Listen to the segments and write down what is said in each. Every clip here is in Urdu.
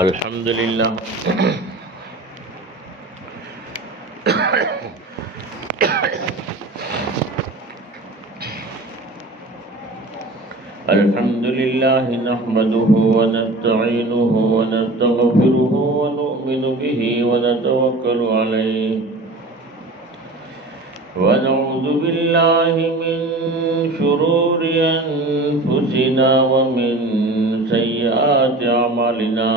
الحمد للہ الحمد للہ نحمده ونستعینه ونستغفره ونؤمن به ونتوکل علیہ ونعوذ باللہ من شرور انفسنا ومن سیئات اعمالنا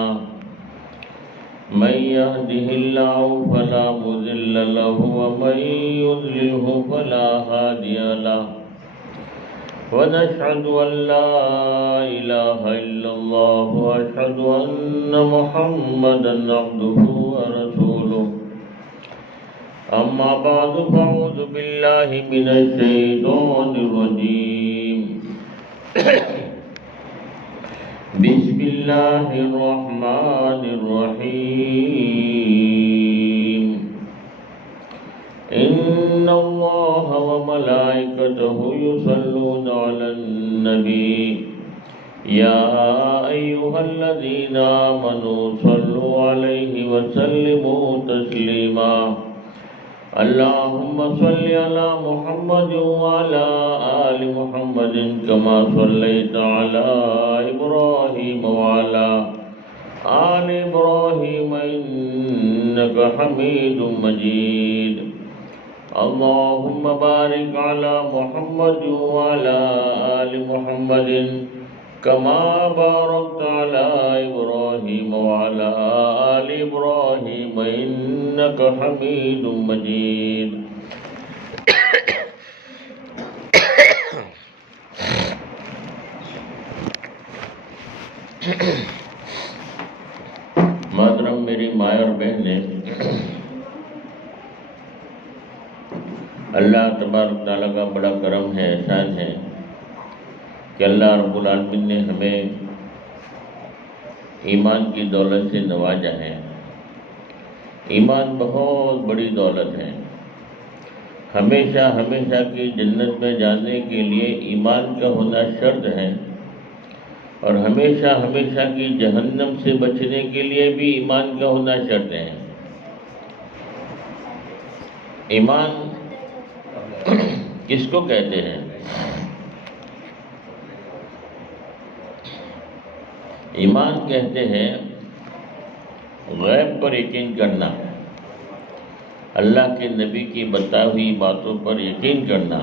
من يهده الله فلا مضل له ومن يضلله فلا هادي له ونشهد أن لا إله إلا الله وأشهد أن محمدا عبده ورسوله أما بعد فأعوذ بالله من الشيطان الرجيم بسم الله الرحمن الرحيم إن الله وملائكته يصلون على النبي يا أيها الذين آمنوا صلوا عليه وسلموا تسليما اللهم صل على محمد وعلى آل محمد كما صليت على إبراهيم وعلى آل إبراهيم إنك حميد مجيد اللهم بارك على محمد وعلى آل محمد كما باركت على إبراهيم وعلى آل إبراهيم إنك حميد مجيد محترم میری ماں اور بہن نے اللہ تبارک تعالیٰ کا بڑا کرم ہے، احسان ہے کہ اللہ رب العالمین نے ہمیں ایمان کی دولت سے نوازا ہے۔ ایمان بہت بڑی دولت ہے۔ ہمیشہ کی جنت میں جانے کے لیے ایمان کا ہونا شرط ہے، اور ہمیشہ کی جہنم سے بچنے کے لیے بھی ایمان کا ہونا شرط ہے۔ ایمان کس کو کہتے ہیں؟ ایمان کہتے ہیں غیب پر یقین کرنا، اللہ کے نبی کی بتائی ہوئی باتوں پر یقین کرنا،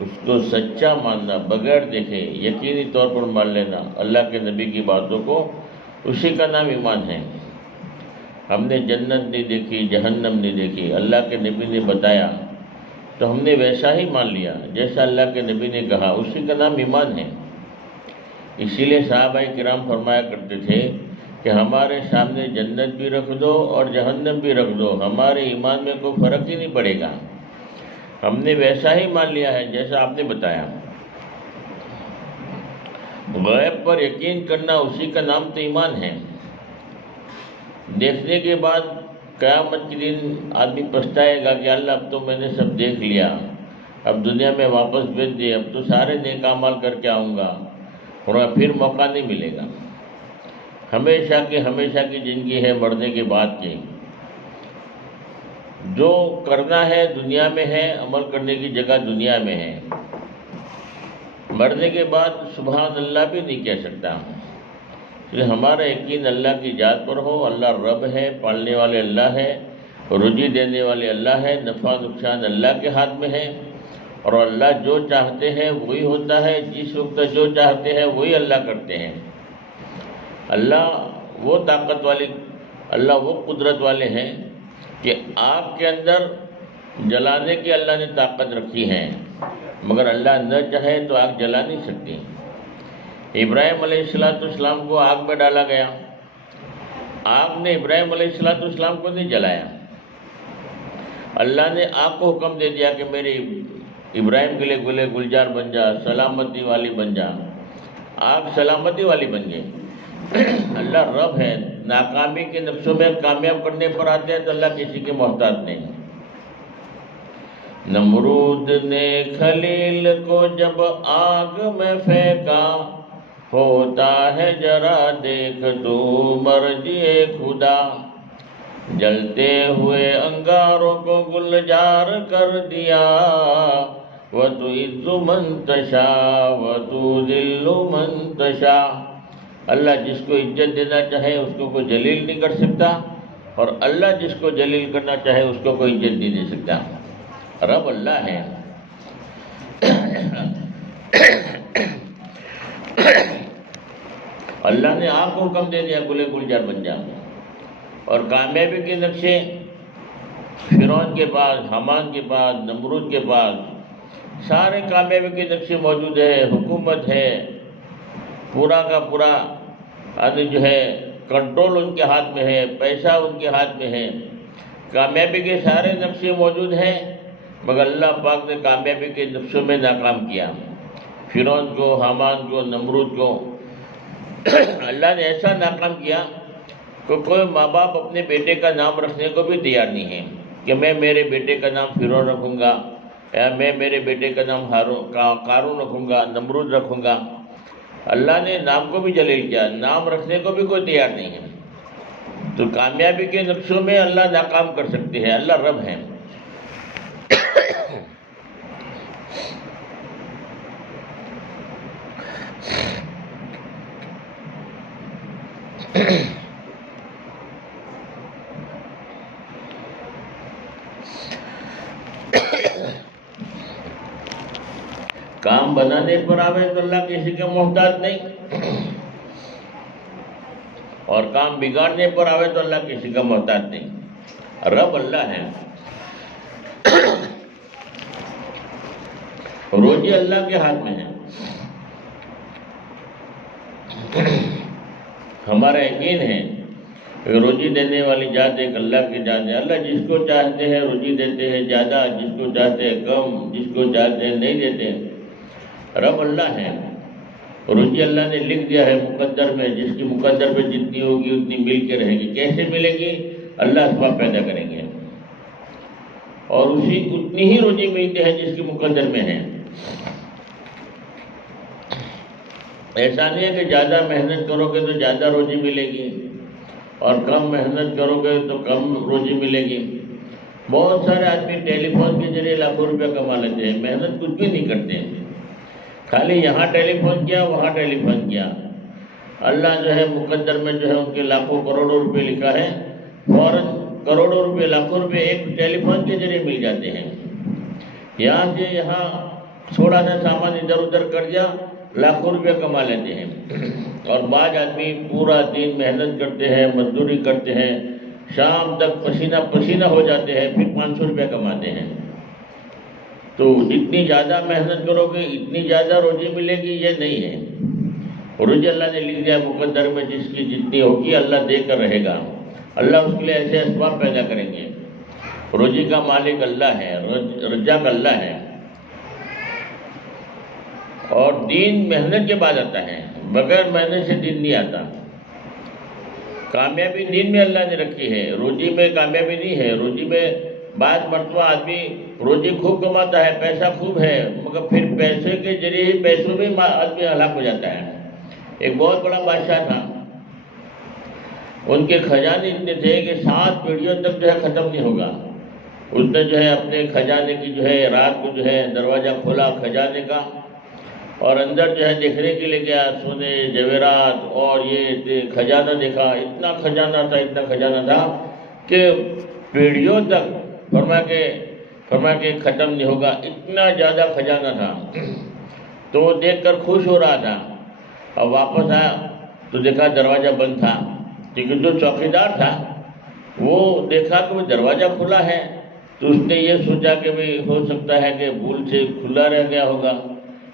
اس کو سچا ماننا، بغیر دیکھے یقینی طور پر مان لینا اللہ کے نبی کی باتوں کو، اسی کا نام ایمان ہے۔ ہم نے جنت نہیں دیکھی، جہنم نہیں دیکھی، اللہ کے نبی نے بتایا تو ہم نے ویسا ہی مان لیا جیسا اللہ کے نبی نے کہا، اسی کا نام ایمان ہے۔ اسی لیے صحابہ کرام فرمایا کرتے تھے کہ ہمارے سامنے جنت بھی رکھ دو اور جہنم بھی رکھ دو، ہمارے ایمان میں کوئی فرق ہی نہیں پڑے گا، ہم نے ویسا ہی مان لیا ہے جیسا آپ نے بتایا۔ غیب پر یقین کرنا، اسی کا نام تو ایمان ہے۔ دیکھنے کے بعد قیامت کے دن آدمی پچھتائے گا کہ اللہ اب تو میں نے سب دیکھ لیا، اب دنیا میں واپس بھیج دے، اب تو سارے نیک اعمال کر کے آؤں گا، اور پھر موقع نہیں ملے گا۔ ہمیشہ کی زندگی ہے مرنے کے بعد کی۔ جو کرنا ہے دنیا میں ہے، عمل کرنے کی جگہ دنیا میں ہے، مرنے کے بعد سبحان اللہ بھی نہیں کہہ سکتا۔ اس لیے ہمارا یقین اللہ کی ذات پر ہو، اللہ رب ہے، پالنے والے اللہ ہے، رزق دینے والے اللہ ہے، نفع نقصان اللہ کے ہاتھ میں ہے، اور اللہ جو چاہتے ہیں وہی ہوتا ہے، جس وقت جو چاہتے ہیں وہی اللہ کرتے ہیں۔ اللہ وہ طاقت والے، اللہ وہ قدرت والے ہیں کہ آگ کے اندر جلانے کی اللہ نے طاقت رکھی ہے، مگر اللہ نہ چاہے تو آگ جلا نہیں سکتی۔ ابراہیم علیہ السلام کو آگ میں ڈالا گیا، آگ نے ابراہیم علیہ السلام کو نہیں جلایا، اللہ نے آگ کو حکم دے دیا کہ میرے ابراہیم کے لیے گلے گلزار بن جا، سلامتی والی بن جا، آگ سلامتی والی بن گئی۔ اللہ رب ہے، ناکامی کے نقشوں میں کامیاب کرنے پر آتے ہیں تو اللہ کسی کے محتاج نہیں۔ نمرود نے خلیل کو جب آگ میں پھینکا، ہوتا ہے ذرا دیکھ تو مرضی خدا، جلتے ہوئے انگاروں کو گلزار کر دیا، وَتُعِزُّ مَن تَشَاءُ وَتُذِلُّ مَن تَشَاءُ۔ اللہ جس کو عزت دینا چاہے اس کو کوئی جلیل نہیں کر سکتا، اور اللہ جس کو جلیل کرنا چاہے اس کو کوئی عزت نہیں دے سکتا۔ رب اللہ ہے۔ اللہ نے آپ کو حکم دے دیا گلے گلزار بن جا، اور کامیابی کے نقشے فرعون کے پاس، حامان کے پاس، نمرود کے پاس سارے کامیابی کے نقشے موجود ہے، حکومت ہے، پورا کا پورا جو ہے کنٹرول ان کے ہاتھ میں ہے، پیسہ ان کے ہاتھ میں ہے، کامیابی کے سارے نقشے موجود ہیں، مگر اللہ پاک نے کامیابی کے نقشوں میں ناکام کیا فرعون کو، حامان کو، نمرود کو۔ اللہ نے ایسا ناکام کیا کہ کوئی ماں باپ اپنے بیٹے کا نام رکھنے کو بھی تیار نہیں ہے کہ میں میرے بیٹے کا نام فرعون رکھوں گا، یا میں میرے بیٹے کا نام قارون رکھوں گا، نمرود رکھوں گا۔ اللہ نے نام کو بھی جلیل کیا، نام رکھنے کو بھی کوئی تیار نہیں ہے۔ تو کامیابی کے نقشوں میں اللہ ناکام کر سکتے ہیں، اللہ رب ہے۔ کام بنانے پر آوے تو اللہ کسی کا محتاج نہیں، اور کام بگاڑنے پر آوے تو اللہ کسی کا محتاج نہیں۔ رب اللہ ہے۔ روزی اللہ کے ہاتھ میں ہے۔ ہمارا یقین ہے کہ روزی دینے والی ذات ایک اللہ کی ذات ہے۔ اللہ جس کو چاہتے ہیں روزی دیتے ہیں زیادہ، جس کو چاہتے ہیں کم، جس کو چاہتے ہیں نہیں دیتے۔ رب اللہ ہے۔ روزی اللہ نے لکھ دیا ہے مقدر میں، جس کی مقدر میں جتنی ہوگی اتنی مل کے رہے گی۔ کیسے ملے گی؟ اللہ اسباب پیدا کریں گے، اور اسی اتنی ہی روزی ملتی ہے جس کی مقدر میں ہے۔ ایسا نہیں ہے کہ زیادہ محنت کرو گے تو زیادہ روزی ملے گی، اور کم محنت کرو گے تو کم روزی ملے گی۔ بہت سارے آدمی ٹیلی فون کے ذریعے لاکھوں روپیہ کما لیتے ہیں، محنت کچھ بھی نہیں کرتے، خالی یہاں ٹیلی فون کیا، وہاں ٹیلی فون کیا۔ اللہ جو ہے مقدر میں جو ہے ان کے لاکھوں کروڑوں روپے لکھا ہے، فوراً کروڑوں روپے، لاکھوں روپے ایک ٹیلی فون کے ذریعے مل جاتے ہیں۔ یہاں سے یہاں تھوڑا سا سامان ادھر ادھر کر دیا، لاکھوں روپے کما لیتے ہیں۔ اور بعض آدمی پورا دن محنت کرتے ہیں، مزدوری کرتے ہیں، شام تک پسینہ پسینہ ہو جاتے ہیں، پھر 500 روپے کماتے ہیں۔ تو جتنی زیادہ محنت کرو گے اتنی زیادہ روزی ملے گی، یہ نہیں ہے۔ روزی اللہ نے لکھ دیا مقدر میں، جس کی جتنی ہوگی اللہ دے کر رہے گا۔ اللہ اس کے لیے ایسے اسباب پیدا کریں گے۔ روزی کا مالک اللہ ہے، رزاق اللہ ہے۔ اور دین محنت کے بعد آتا ہے، بغیر محنت سے دین نہیں آتا۔ کامیابی دین میں اللہ نے رکھی ہے، روزی میں کامیابی نہیں ہے۔ روزی میں بعض مرتبہ آدمی روزی خوب کماتا ہے، پیسہ خوب ہے، مگر پھر پیسے کے ذریعے ہی پیسوں میں آدمی ہلاک ہو جاتا ہے۔ ایک بہت بڑا بادشاہ تھا، ان کے خزانے اتنے تھے کہ 7 پیڑھیوں تک جو ہے ختم نہیں ہوگا۔ اس نے جو ہے اپنے خزانے کی جو ہے رات کو جو ہے دروازہ کھولا خزانے کا، اور اندر جو ہے دیکھنے کے لیے گیا، سونے جواہرات اور یہ خزانہ دیکھا۔ اتنا خزانہ تھا، اتنا خزانہ تھا کہ پیڑھیوں تک فرمایا کہ ختم نہیں ہوگا، اتنا زیادہ خزانہ تھا۔ تو وہ دیکھ کر خوش ہو رہا تھا۔ اب واپس آیا تو دیکھا دروازہ بند تھا، کیونکہ جو چوکیدار تھا وہ دیکھا کہ وہ دروازہ کھلا ہے، تو اس نے یہ سوچا کہ بھئی ہو سکتا ہے کہ بھول سے کھلا رہ گیا ہوگا،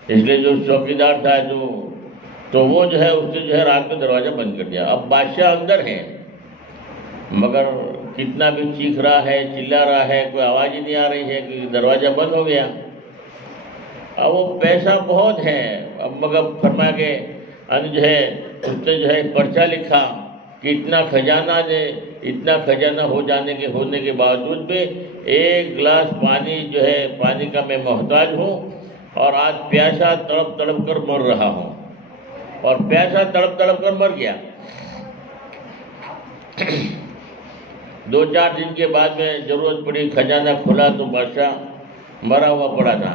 اس لیے جو چوکیدار تھا تو وہ جو ہے اس نے جو ہے رات میں دروازہ بند کر دیا۔ اب بادشاہ اندر ہے، مگر کتنا بھی چیخ رہا ہے، چلا رہا ہے، کوئی آواز ہی نہیں آ رہی ہے کہ دروازہ بند ہو گیا۔ اب وہ پیسہ بہت ہے، اب مگر فرمایا کہ جو ہے اس نے جو ہے پرچہ لکھا کہ اتنا خزانہ ہونے کے باوجود بھی 1 گلاس پانی جو ہے پانی کا میں محتاج ہوں، اور آج پیاسا تڑپ تڑپ کر مر رہا ہوں۔ اور پیاسا تڑپ تڑپ کر مر گیا۔ 2-4 دن کے بعد میں ضرورت پڑی، خزانہ کھلا تو بادشاہ مرا ہوا پڑا تھا،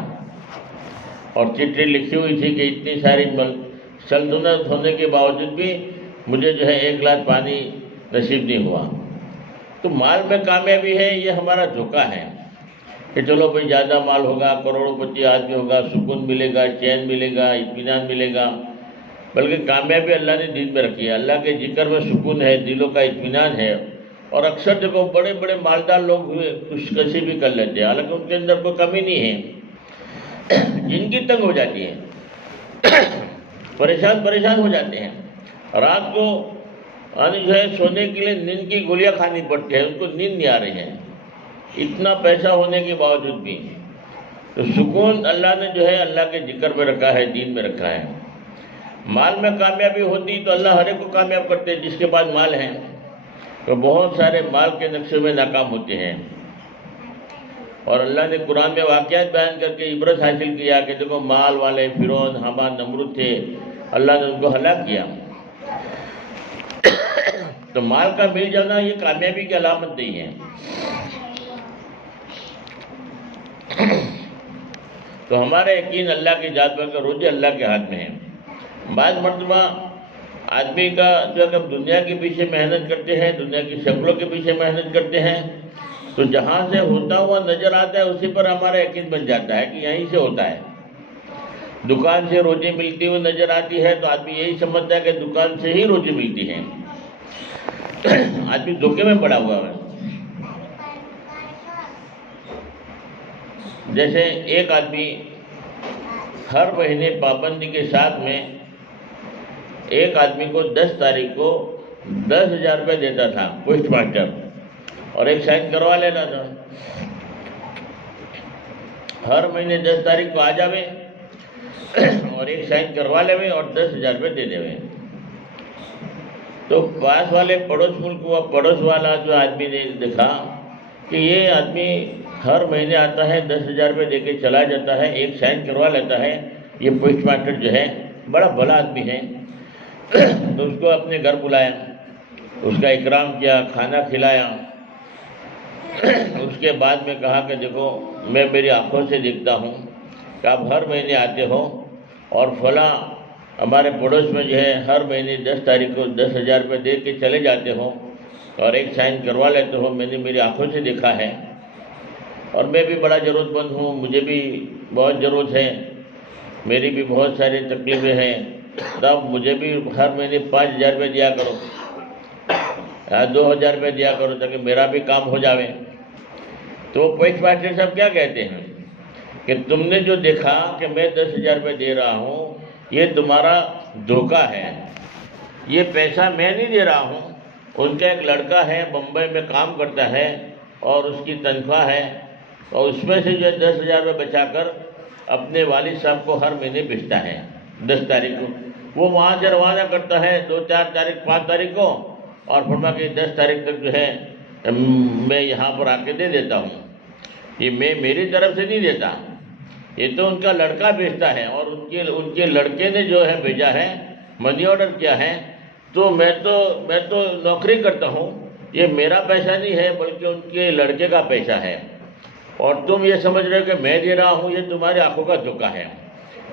اور چٹھی لکھی ہوئی تھی کہ اتنی ساری سلطنت ہونے کے باوجود بھی مجھے جو ہے 1 گلاس پانی نصیب نہیں ہوا۔ تو مال میں کامیابی ہے، یہ ہمارا دھوکہ ہے کہ چلو بھائی زیادہ مال ہوگا، کروڑوں پتی آدمی ہوگا، سکون ملے گا، چین ملے گا، اطمینان ملے گا۔ بلکہ کامیابی اللہ نے دل میں رکھی ہے، اللہ کے ذکر میں سکون ہے، دلوں کا اطمینان ہے۔ اور اکثر دیکھو بڑے بڑے مالدار لوگ ہوئے خوش کشی بھی کر لیتے ہیں، حالانکہ ان کے اندر کوئی کمی نہیں ہے، جن کی تنگ ہو جاتی ہے، پریشان ہو جاتے ہیں، رات کو جو ہے سونے کے لیے نیند کی گولیاں کھانی پڑتی ہے، ان کو نیند نہیں آ رہی ہے، اتنا پیسہ ہونے کے باوجود بھی۔ تو سکون اللہ نے جو ہے اللہ کے ذکر میں رکھا ہے، دین میں رکھا ہے۔ مال میں کامیابی ہوتی تو اللہ ہر ایک کو کامیاب کرتے، جس کے پاس مال ہے تو بہت سارے مال کے نقشے میں ناکام ہوتے ہیں۔ اور اللہ نے قرآن میں واقعات بیان کر کے عبرت حاصل کیا کہ دیکھو مال والے فرعون، حامان، نمرود تھے، اللہ نے ان کو ہلاک کیا۔ تو مال کا مل جانا یہ کامیابی کی علامت نہیں ہے۔ تو ہمارا یقین اللہ کی ذات پر روزی اللہ کے ہاتھ میں ہے۔ بعض مرتبہ آدمی کا جو ہے دنیا کے پیچھے محنت کرتے ہیں، دنیا کی شکلوں کے پیچھے محنت کرتے ہیں، تو جہاں سے ہوتا ہوا نظر آتا ہے اسی پر ہمارا یقین بن جاتا ہے کہ یہیں سے ہوتا ہے۔ دکان سے روزی ملتی ہوئی نظر آتی ہے تو آدمی یہی سمجھتا ہے کہ دکان سے ہی روزی ملتی ہے، آدمی دھوکے میں پڑا ہوا ہے۔ جیسے ایک آدمی ہر مہینے پابندی کے ساتھ میں ایک آدمی کو 10 تاریخ کو 10,000 روپے دیتا تھا پوسٹ ماسٹر، اور ایک سائن کروا لینا تھا، ہر مہینے 10 تاریخ کو آ جاوے اور ایک سائن کروا لے اور 10,000 روپے دے دے۔ تو پاس والے پڑوس ملک ہوا، پڑوس والا جو آدمی نے دیکھا کہ یہ آدمی ہر مہینے آتا ہے 10,000 روپے دے کے چلا جاتا ہے، ایک سائن کروا لیتا ہے، یہ پوسٹ ماسٹر جو ہے بڑا بھلا آدمی ہے۔ تو اس کو اپنے گھر بلایا، اس کا اکرام کیا، کھانا کھلایا، اس کے بعد میں کہا کہ دیکھو میں میری آنکھوں سے دیکھتا ہوں کہ آپ ہر مہینے آتے ہو اور فلاں ہمارے پڑوس میں جو ہے ہر مہینے 10 تاریخ کو 10,000 روپے دے کے چلے جاتے ہو اور ایک سائن کروا لیتے ہو، میں نے میری آنکھوں سے دیکھا ہے، اور میں بھی بڑا ضرورت مند ہوں، مجھے بھی بہت ضرورت ہے، میری بھی بہت ساری تکلیفیں ہیں، تب مجھے بھی ہر مہینے 5,000 روپے دیا کرو یا 2,000 روپے دیا کرو تاکہ میرا بھی کام ہو جاوے۔ تو پوسٹ ماسٹر صاحب کیا کہتے ہیں کہ تم نے جو دیکھا کہ میں 10,000 روپے دے رہا ہوں یہ تمہارا دھوکہ ہے، یہ پیسہ میں نہیں دے رہا ہوں، ان کا ایک لڑکا ہے بمبئی میں کام کرتا ہے اور اس کی تنخواہ ہے، اور اس میں سے جو 10,000 روپے بچا کر اپنے والد صاحب کو ہر مہینے بھیجتا ہے 10 تاریخ کو، وہ وہاں سے روانہ کرتا ہے 2-4 تاریخ 5 تاریخ کو، اور فرما کہ 10 تاریخ تک جو ہے میں یہاں پر آ کے دے دیتا ہوں، یہ میں میری طرف سے نہیں دیتا، یہ تو ان کا لڑکا بھیجتا ہے، اور ان کے لڑکے نے جو ہے بھیجا ہے، منی آرڈر کیا ہے، تو میں تو نوکری کرتا ہوں، یہ میرا پیسہ نہیں ہے بلکہ ان کے لڑکے کا پیسہ ہے، اور تم یہ سمجھ رہے ہو کہ میں دے رہا ہوں، یہ تمہاری آنکھوں کا دھوکہ ہے،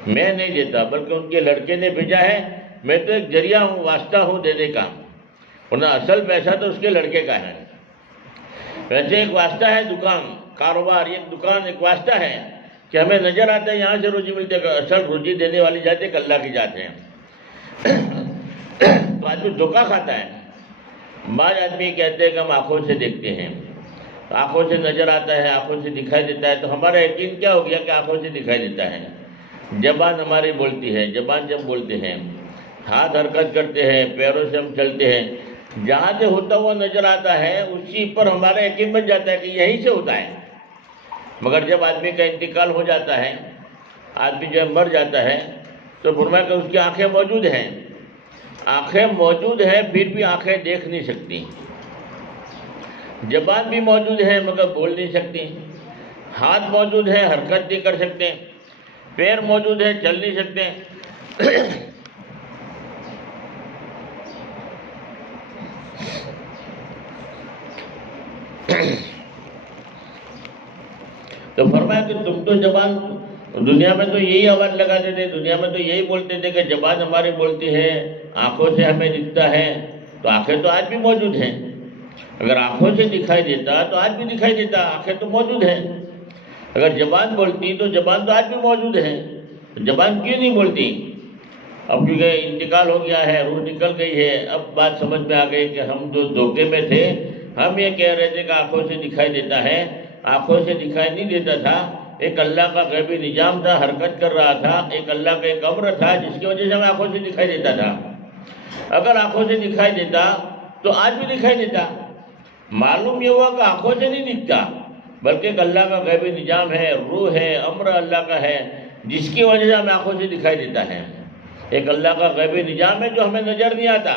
میں نہیں دیتا بلکہ ان کے لڑکے نے بھیجا ہے، میں تو ایک ذریعہ ہوں، واسطہ ہوں دینے کا، ورنہ اصل پیسہ تو اس کے لڑکے کا ہے۔ ویسے ایک واسطہ ہے دکان، کاروبار، ایک دکان ایک واسطہ ہے کہ ہمیں نظر آتا ہے یہاں سے روزی ملتی ہے، اصل روزی دینے والی ذات ایک اللہ کی ذات ہے۔ تو آدمی دھوکہ کھاتا ہے۔ بعض آدمی کہتے ہیں کہ ہم آنکھوں سے دیکھتے ہیں، آنکھوں سے نظر آتا ہے، آنکھوں سے دکھائی دیتا ہے، تو ہمارا یقین کیا ہو گیا کہ آنکھوں سے دکھائی دیتا ہے، زبان ہماری بولتی ہے، زبان جب بولتے ہیں، ہاتھ حرکت کرتے ہیں، پیروں سے ہم چلتے ہیں، جہاں سے ہوتا ہوا نظر آتا ہے اسی پر ہمارا یقین بن جاتا ہے کہ یہیں سے ہوتا ہے۔ مگر جب آدمی کا انتقال ہو جاتا ہے، آدمی جب مر جاتا ہے، تو فرمایا کہ اس کی آنکھیں موجود ہیں، آنکھیں موجود ہیں پھر بھی آنکھیں دیکھ نہیں سکتی، زبان بھی موجود ہے مگر بول نہیں سکتی، ہاتھ موجود ہے حرکت نہیں کر سکتے، پیر موجود ہے چل نہیں سکتے، تو فرمایا کہ تم تو زبان دنیا میں تو یہی آواز لگاتے تھے، دنیا میں تو یہی بولتے تھے کہ زبان ہماری بولتی ہے، آنکھوں سے ہمیں دکھتا ہے، تو آنکھیں تو آج بھی موجود ہیں۔ اگر آنکھوں سے دکھائی دیتا تو آج بھی دکھائی دیتا، آنکھیں تو موجود ہیں۔ اگر زبان بولتی تو زبان تو آج بھی موجود ہے، زبان کیوں نہیں بولتی؟ اب کیونکہ انتقال ہو گیا ہے، روح نکل گئی ہے، اب بات سمجھ میں آ گئی کہ ہم جو دھوکے میں تھے، ہم یہ کہہ رہے تھے کہ آنکھوں سے دکھائی دیتا ہے، آنکھوں سے دکھائی نہیں دیتا تھا، ایک اللہ کا غیبی نظام تھا، حرکت کر رہا تھا، ایک اللہ کا ایک امر تھا جس کی وجہ سے ہمیں آنکھوں سے دکھائی دیتا تھا۔ اگر آنکھوں سے دکھائی دیتا تو آج بھی دکھائی دیتا۔ معلوم یہ ہوا کہ آنکھوں سے نہیں دکھتا، بلکہ ایک اللہ کا غیبی نظام ہے، روح ہے، امر اللہ کا ہے، جس کی وجہ سے ہمیں آنکھوں سے دکھائی دیتا ہے۔ ایک اللہ کا غیبی نظام ہے جو ہمیں نظر نہیں آتا،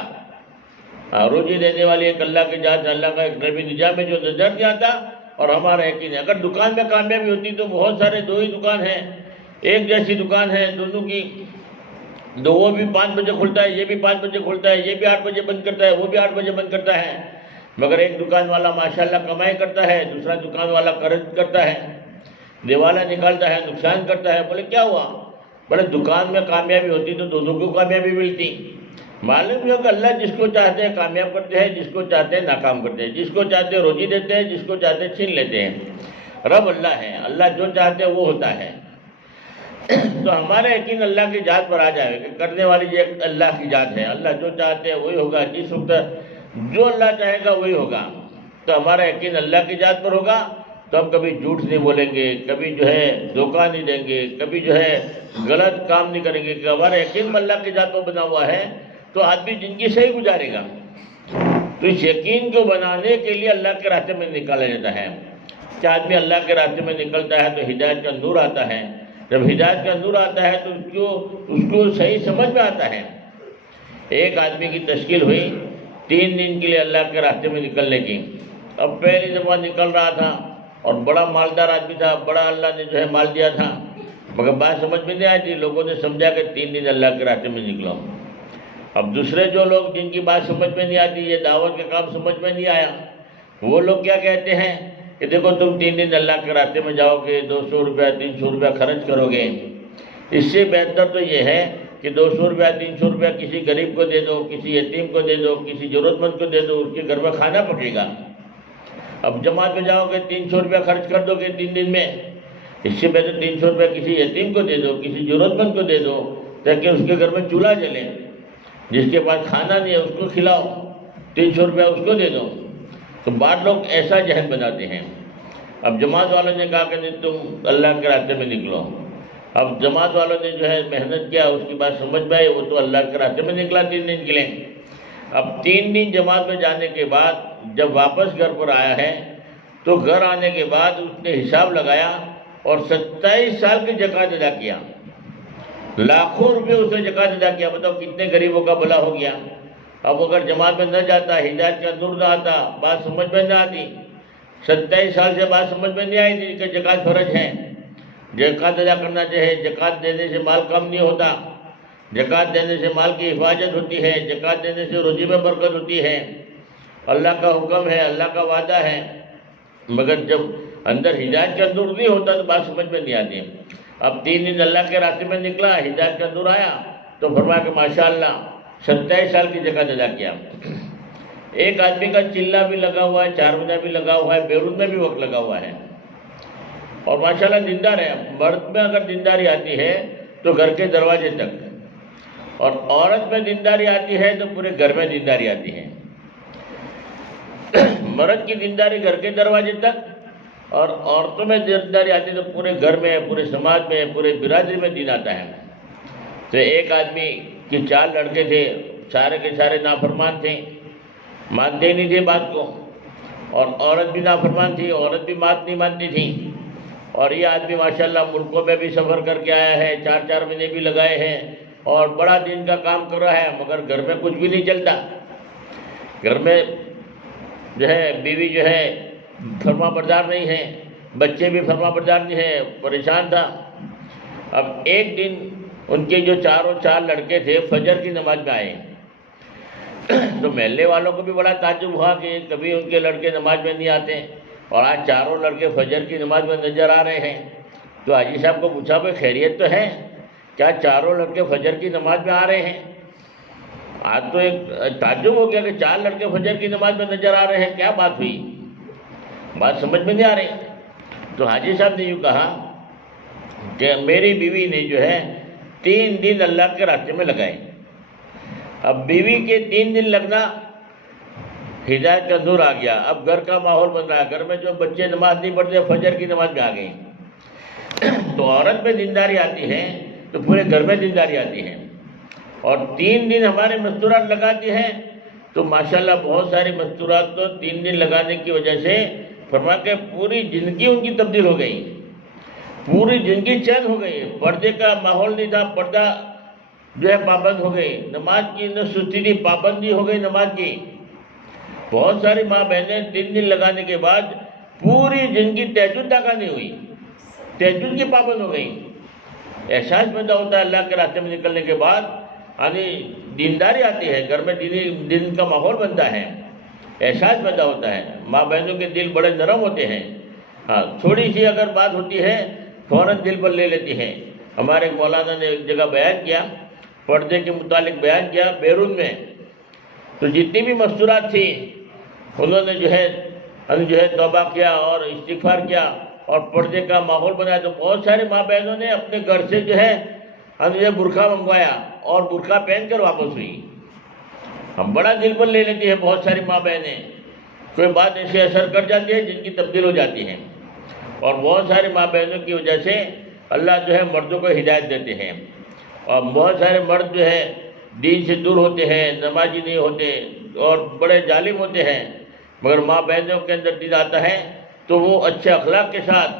روزی دینے والی ایک اللہ کی ذات، اللہ کا ایک غیبی نظام ہے جو نظر نہیں آتا، اور ہمارا یقین ہے۔ اگر دکان میں کامیابی ہوتی تو بہت سارے دو ہی دکان ہیں، ایک جیسی دکان ہے دونوں کی، وہ بھی 5 بجے کھلتا ہے، یہ بھی 5 بجے کھلتا ہے، یہ بھی 8 بجے بند کرتا ہے، وہ بھی 8 بجے بند کرتا ہے، مگر ایک دکان والا ماشاءاللہ کمائی کرتا ہے، دوسرا دکان والا قرض کرتا ہے، دیوالا نکالتا ہے، نقصان کرتا ہے۔ بولے کیا ہوا؟ بولے دکان میں کامیابی ہوتی تو دونوں کو کامیابی ملتی۔ معلوم ہو کہ اللہ جس کو چاہتے ہیں کامیاب کرتے ہیں، جس کو چاہتے ہیں ناکام کرتے ہیں، جس کو چاہتے ہیں روزی دیتے ہیں، جس کو چاہتے ہیں چھین لیتے ہیں۔ رب اللہ ہے، اللہ جو چاہتے ہیں وہ ہوتا ہے۔ تو ہمارا یقین اللہ کی ذات پر آ جائے کہ کرنے والی یہ اللہ کی ذات ہے، اللہ جو چاہتے ہیں وہی ہوگا، جس وقت جو اللہ چاہے گا وہی ہوگا۔ تو ہمارا یقین اللہ کی ذات پر ہوگا تو ہم کبھی جھوٹ نہیں بولیں گے، کبھی جو ہے دھوکہ نہیں دیں گے، کبھی جو ہے غلط کام نہیں کریں گے، کہ ہمارا یقین اللہ کی ذات پر بنا ہوا ہے تو آدمی زندگی صحیح گزارے گا۔ تو اس یقین کو بنانے کے لیے اللہ کے راستے میں نکالا جاتا ہے۔ کہ آدمی اللہ کے راستے میں نکلتا ہے تو ہدایت کا نور آتا ہے، جب ہدایت کا نور آتا ہے تو اس کو صحیح سمجھ میں آتا ہے۔ ایک آدمی کی تشکیل ہوئی 3 دن کے لیے اللہ کے راستے میں نکلنے کی۔ اب پہلی دفعہ نکل رہا تھا اور بڑا مالدار آدمی تھا، بڑا اللہ نے جو ہے مال دیا تھا، مگر بات سمجھ میں نہیں آئی تھی، لوگوں نے سمجھا کہ 3 دن اللہ کے راستے میں نکلو۔ اب دوسرے جو لوگ جن کی بات سمجھ میں نہیں آتی، یہ دعوت کے کام سمجھ میں نہیں آیا، وہ لوگ کیا کہتے ہیں کہ دیکھو تم 3 دن اللہ کے راستے میں جاؤ گے، 200 روپیہ 300 روپیہ خرچ کرو گے، اس سے بہتر تو یہ ہے کہ 200 روپیہ 300 روپیہ کسی غریب کو دے دو، کسی یتیم کو دے دو، کسی ضرورت مند کو دے دو، اس کے گھر میں کھانا پکے گا۔ اب جماعت میں جاؤ گے 300 روپیہ خرچ کر دو گے 3 دن میں، اس سے بہتر 300 روپیہ کسی یتیم کو دے دو، کسی ضرورت مند کو دے دو، تاکہ اس کے گھر میں چولہا جلے، جس کے پاس کھانا نہیں ہے اس کو کھلاؤ، 300 روپیہ اس کو دے دو۔ تو بعض لوگ ایسا ذہن بناتے ہیں۔ اب جماعت والوں نے کہا کہ نہیں تم اللہ کے راستے میں نکلو۔ اب جماعت والوں نے جو ہے محنت کیا، اس کی بات سمجھ میں آئی، وہ تو اللہ کے راستے میں نکلا 3 دن کے لیے۔ اب 3 دن جماعت میں جانے کے بعد جب واپس گھر پر آیا ہے تو گھر آنے کے بعد اس نے حساب لگایا اور 27 سال کی زکوٰۃ ادا کیا، لاکھوں روپے اس نے زکوٰۃ ادا کیا۔ بتاؤ کتنے غریبوں کا بھلا ہو گیا۔ اب اگر جماعت میں نہ جاتا، ہدایت کا نور نہ آتا، بات سمجھ میں نہ آتی، 27 سال سے بات سمجھ میں نہیں آئی تھی کہ زکوٰۃ فرض ہے، زکوٰۃ ادا کرنا چاہے، زکوٰۃ دینے سے مال کم نہیں ہوتا، زکوٰۃ دینے سے مال کی حفاظت ہوتی ہے، زکوٰۃ دینے سے روزی میں برکت ہوتی ہے، اللہ کا حکم ہے، اللہ کا وعدہ ہے۔ مگر جب اندر ہدایت کا نور نہیں ہوتا تو بات سمجھ میں نہیں آتی۔ اب 3 دن اللہ کے راستے میں نکلا، ہدایت کا نور آیا تو فرمایا کہ ماشاءاللہ 27 سال کی زکوٰۃ ادا کیا۔ ایک آدمی کا چلہ بھی لگا ہوا ہے، 4 مہینہ بھی لگا ہوا ہے، بیرون میں بھی وقت لگا ہوا ہے، اور ماشاءاللہ دیندار ہے۔ مرد میں اگر دینداری آتی ہے تو گھر کے دروازے تک، اور عورت میں دینداری آتی ہے تو پورے گھر میں دینداری آتی ہے۔ مرد کی دینداری گھر کے دروازے تک، اور عورتوں میں دینداری آتی ہے تو پورے گھر میں، پورے سماج میں، پورے برادری میں دین آتا ہے۔ تو ایک آدمی کے 4 لڑکے تھے، سارے کے سارے نافرمان تھے، مانتے نہیں تھے بات کو، اور عورت بھی نافرمان تھی، عورت بھی بات نہیں مانتی تھی۔ اور یہ آدمی ماشاءاللہ ملکوں میں بھی سفر کر کے آیا ہے، 4 مہینے بھی لگائے ہیں، اور بڑا دین کا کام کر رہا ہے، مگر گھر میں کچھ بھی نہیں چلتا۔ گھر میں جو ہے بیوی جو ہے فرما بردار نہیں ہے، بچے بھی فرما بردار نہیں ہے، پریشان تھا۔ اب ایک دن ان کے جو 4 لڑکے تھے فجر کی نماز میں آئے، تو محلے والوں کو بھی بڑا تعجب ہوا کہ کبھی ان کے لڑکے نماز میں نہیں آتے، اور آج چاروں لڑکے فجر کی نماز میں نظر آ رہے ہیں۔ تو حاجی صاحب کو پوچھا بھائی خیریت تو ہے؟ کیا چاروں لڑکے فجر کی نماز میں آ رہے ہیں؟ آج تو ایک تعجب ہو گیا کہ 4 لڑکے فجر کی نماز میں نظر آ رہے ہیں، کیا بات ہوئی؟ بات سمجھ میں نہیں آ رہی۔ تو حاجی صاحب نے یوں کہا کہ میری بیوی نے جو ہے 3 دن اللہ کے راستے میں لگائے۔ اب بیوی کے 3 دن لگنا، ہدایت کا نور آ گیا، اب گھر کا ماحول بن رہا ہے، گھر میں جو بچے نماز نہیں پڑھتے فجر کی نماز میں آ گئے۔ تو عورت میں دینداری آتی ہے تو پورے گھر میں دینداری آتی ہے، اور 3 دن ہمارے مستورات لگاتی ہیں تو ماشاءاللہ بہت ساری مستورات تو 3 دن لگانے کی وجہ سے فرما کہ پوری زندگی ان کی تبدیل ہو گئی، پوری زندگی چین ہو گئی۔ پردے کا ماحول نہیں تھا، پردہ جو ہے پابند ہو گئی، نماز کی نہ سستی تھی، پابندی ہو گئی نماز کی۔ بہت ساری ماں بہنیں 3 دن لگانے کے بعد پوری زندگی تہجد ادا نہیں ہوئی، تہجد کی پابند ہو گئی۔ احساس پیدا ہوتا ہے اللہ کے راستے میں نکلنے کے بعد، یعنی دینداری آتی ہے، گھر میں دین کا ماحول بنتا ہے، احساس پیدا ہوتا ہے۔ ماں بہنوں کے دل بڑے نرم ہوتے ہیں، ہاں تھوڑی سی اگر بات ہوتی ہے فوراً دل پر لے لیتی ہیں۔ ہمارے ایک مولانا نے ایک جگہ بیان کیا، پردے کے متعلق بیان کیا بیرون میں، تو جتنی بھی مستورات تھیں انہوں نے جو ہے توبہ کیا اور استغفار کیا اور پردے کا ماحول بنایا۔ تو بہت سارے ماں بہنوں نے اپنے گھر سے جو ہے برقعہ منگوایا اور برقعہ پہن کر واپس ہوئی۔ ہم بڑا دل پر لے لیتی ہیں بہت ساری ماں بہنیں، کوئی بات ایسے اثر کر جاتی ہے جن کی تبدیل ہو جاتی ہے، اور بہت سارے ماں بہنوں کی وجہ سے اللہ جو ہے مردوں کو ہدایت دیتے ہیں، اور بہت سارے مرد جو ہے دین سے دور ہوتے ہیں، نمازی نہیں ہوتے اور بڑے ظالم ہوتے ہیں، مگر ماں بہنوں کے اندر دین آتا ہے تو وہ اچھے اخلاق کے ساتھ،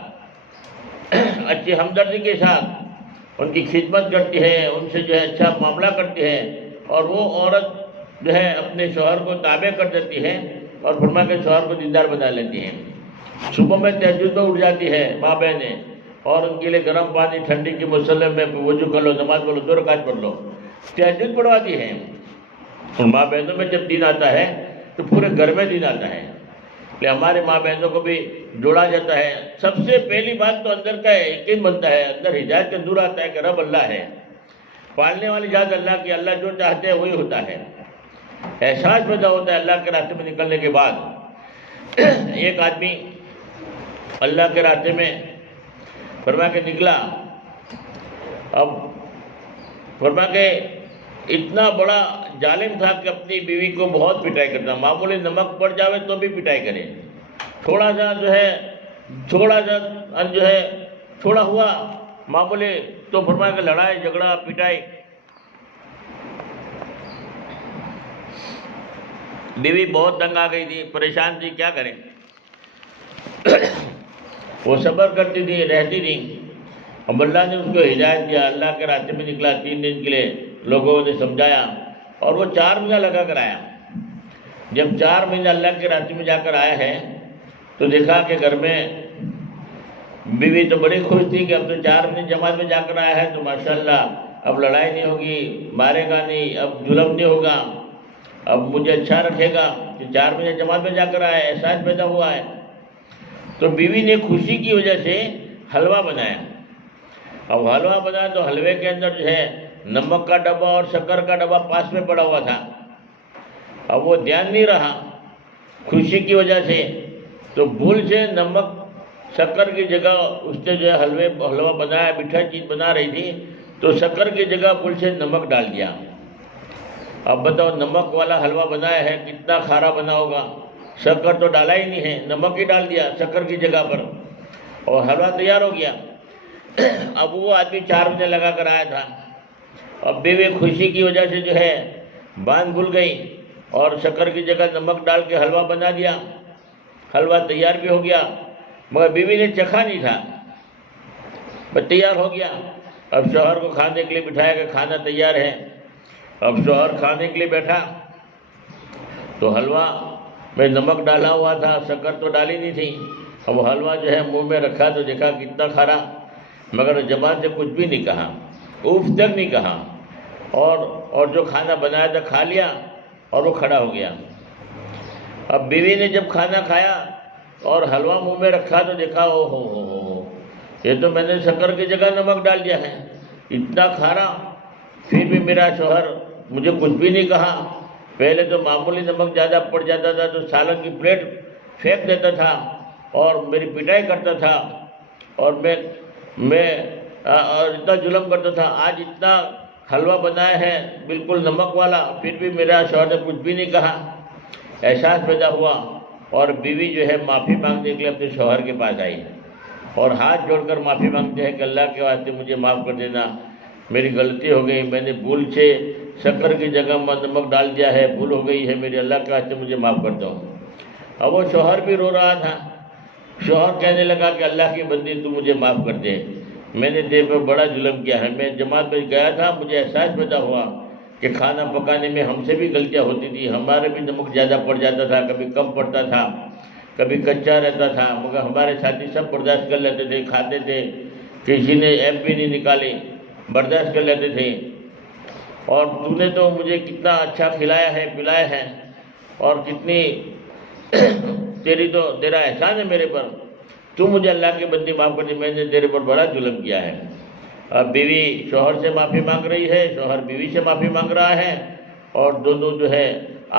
اچھی ہمدردی کے ساتھ ان کی خدمت کرتی ہے، ان سے جو ہے اچھا معاملہ کرتی ہے، اور وہ عورت جو ہے اپنے شوہر کو تابع کر دیتی ہے اور فرما کے شوہر کو دیندار بنا لیتی ہیں۔ صبح میں تہجد میں اٹھ جاتی ہے ماں بہنیں، اور ان کے لیے گرم پانی ٹھنڈی کی مسلح میں وضو کر لو، نماز پڑھ لو، 2 رکعت پڑھ لو، تہجد پڑھواتی ہیں۔ اور ماں بہنوں میں جب دین آتا ہے تو پورے گھر میں دین آتا ہے، کہ ہمارے ماں بہنوں کو بھی جوڑا جاتا ہے۔ سب سے پہلی بات تو اندر کا یقین بنتا ہے، اندر ہدایت کا نور آتا ہے کہ رب اللہ ہے، پالنے والی ذات اللہ کی، اللہ جو چاہتے ہیں وہی ہوتا ہے۔ احساس پیدا ہوتا ہے اللہ کے راستے میں نکلنے کے بعد۔ ایک آدمی اللہ کے راستے میں فرما کے نکلا، اب فرما کے اتنا بڑا ظالم تھا کہ اپنی بیوی کو بہت پٹائی کرتا، معمولی نمک پڑ جاوے تو بھی پٹائی کرے، تھوڑا سا تھوڑا ہوا معمولی تو فرما کے لڑائی جھگڑا پٹائی۔ بیوی بہت تنگ آ گئی تھی، پریشان تھی، کیا کریں؟ وہ صبر کرتی تھی، رہتی تھی۔ اب اللہ نے اس کو ہدایت دیا، اللہ کے راستے میں نکلا، 3 دن کے لیے لوگوں نے سمجھایا، اور وہ 4 مہینہ لگا کر آیا۔ جب 4 مہینہ اللہ کے راستے میں جا کر آیا ہے تو دیکھا کہ گھر میں بیوی تو بڑی خوش تھی کہ اب تو 4 مہینے جماعت میں جا کر آیا ہے تو ماشاءاللہ اب لڑائی نہیں ہوگی، مارے گا نہیں، اب ظلم نہیں ہوگا، اب مجھے اچھا رکھے گا کہ 4 مہینے جماعت میں جا کر آیا ہے، احساس پیدا ہوا ہے۔ تو بیوی نے خوشی کی وجہ سے حلوہ بنایا۔ اب حلوہ بنا تو حلوے کے اندر جو ہے نمک کا ڈبہ اور شکر کا ڈبہ پاس میں پڑا ہوا تھا، اب وہ دھیان نہیں رہا خوشی کی وجہ سے، تو بھول سے نمک شکر کی جگہ اس نے جو ہے حلوہ بنایا، میٹھا چیز بنا رہی تھی تو شکر کی جگہ بھول سے نمک ڈال دیا۔ اب بتاؤ نمک والا حلوہ بنایا ہے کتنا کھارا بنا ہوگا، شکر تو ڈالا ہی نہیں ہے، نمک ہی ڈال دیا شکر کی جگہ پر، اور حلوہ تیار ہو گیا۔ اب وہ آدمی 4 مہینے لگا کر آیا تھا، اب بیوی خوشی کی وجہ سے جو ہے باندھ بھول گئی اور شکر کی جگہ نمک ڈال کے حلوہ بنا دیا، حلوہ تیار بھی ہو گیا، مگر بیوی نے چکھا نہیں تھا، بس تیار ہو گیا۔ اب شوہر کو کھانے کے لیے بٹھایا کہ کھانا تیار ہے۔ اب شوہر کھانے کے لیے بیٹھا تو حلوہ میں نمک ڈالا ہوا تھا، شکر تو ڈالی نہیں تھی۔ اب وہ حلوہ جو ہے منہ میں رکھا تو دیکھا کتنا کھارا، مگر زبان سے کچھ بھی نہیں کہا، اوف تک نہیں کہا، اور جو کھانا بنایا تھا کھا لیا اور وہ کھڑا ہو گیا۔ اب بیوی نے جب کھانا کھایا اور حلوہ منہ میں رکھا تو دیکھا او ہو یہ تو میں نے شکر کی جگہ نمک ڈال دیا ہے، اتنا کھارا۔ پھر بھی میرا شوہر مجھے کچھ بھی نہیں کہا۔ پہلے تو معمولی نمک زیادہ پڑ جاتا تھا تو سالن کی پلیٹ پھینک دیتا تھا اور میری پٹائی کرتا تھا، اور میں اور اتنا ظلم کرتا تھا۔ آج اتنا حلوہ بنایا ہے بالکل نمک والا، پھر بھی میرا شوہر نے کچھ بھی نہیں کہا۔ احساس پیدا ہوا اور بیوی جو ہے معافی مانگنے کے لیے اپنے شوہر کے پاس آئی اور ہاتھ جوڑ کر معافی مانگتے ہیں کہ اللہ کے واسطے مجھے معاف کر دینا، میری غلطی ہو گئی، میں نے بھول سے شکر کی جگہ نمک ڈال دیا ہے، بھول ہو گئی ہے میری، اللہ کے واسطے مجھے معاف کر دو۔ اب وہ شوہر بھی رو رہا تھا۔ شوہر کہنے لگا کہ اللہ کی بندی تو مجھے معاف کر دے، میں نے تیرے پر بڑا ظلم کیا ہے۔ میں جماعت میں گیا تھا، مجھے احساس پیدا ہوا کہ کھانا پکانے میں ہم سے بھی غلطیاں ہوتی تھی، ہمارے بھی نمک زیادہ پڑ جاتا تھا، کبھی کم پڑتا تھا، کبھی کچا رہتا تھا، مگر ہمارے ساتھی سب برداشت کر لیتے تھے، کھاتے تھے، کسی نے ایپ بھی نہیں نکالی، برداشت کر لیتے تھے۔ اور تو نے تو مجھے کتنا اچھا کھلایا ہے پلایا ہے، اور کتنی تیرا احسان ہے میرے پر، تو مجھے اللہ کی بندی معاف کر دی، میں نے تیرے پر بڑا ظلم کیا ہے۔ اب بیوی شوہر سے معافی مانگ رہی ہے، شوہر بیوی سے معافی مانگ رہا ہے، اور دونوں جو ہے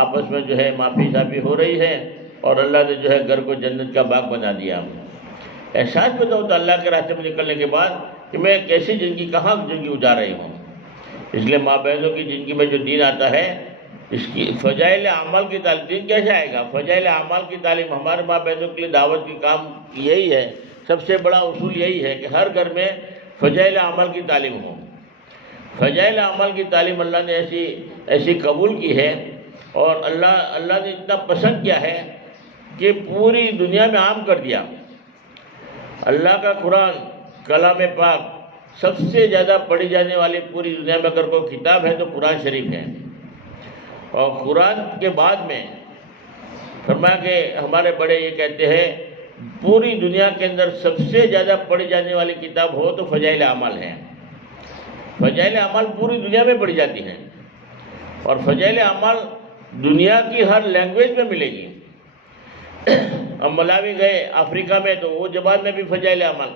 آپس میں جو ہے معافی صافی ہو رہی ہے، اور اللہ نے جو ہے گھر کو جنت کا باغ بنا دیا۔ احساس پیدا ہوتا اللہ کے راستے میں نکلنے کے بعد کہ میں کیسی زندگی، کہاں زندگی گزار رہی ہوں۔ اس لیے ماں بہنوں کی زندگی میں جو دین آتا ہے، اس کی فضائل اعمال کی تعلیم، دین کیسے آئے گا؟ فضائل اعمال کی تعلیم ہمارے ماں بہنوں کے لیے دعوت کی کام یہی ہے، سب سے بڑا اصول یہی ہے کہ ہر گھر میں فضائل اعمال کی تعلیم ہو۔ فضائل اعمال کی تعلیم اللہ نے ایسی قبول کی ہے، اور اللہ نے اتنا پسند کیا ہے کہ پوری دنیا میں عام کر دیا۔ اللہ کا قرآن کلام پاک سب سے زیادہ پڑھی جانے والی پوری دنیا میں اگر کوئی کتاب ہے تو قرآن شریف ہے، اور قرآن کے بعد میں فرمایا کہ ہمارے بڑے یہ کہتے ہیں پوری دنیا کے اندر سب سے زیادہ پڑھی جانے والی کتاب ہو تو فضائل اعمال ہے۔ فضائل اعمال پوری دنیا میں پڑھی جاتی ہیں، اور فضائل اعمال دنیا کی ہر لینگویج میں ملے گی۔ ہم ملاوی گئے افریقہ میں تو وہ زبان میں بھی فضائل اعمال،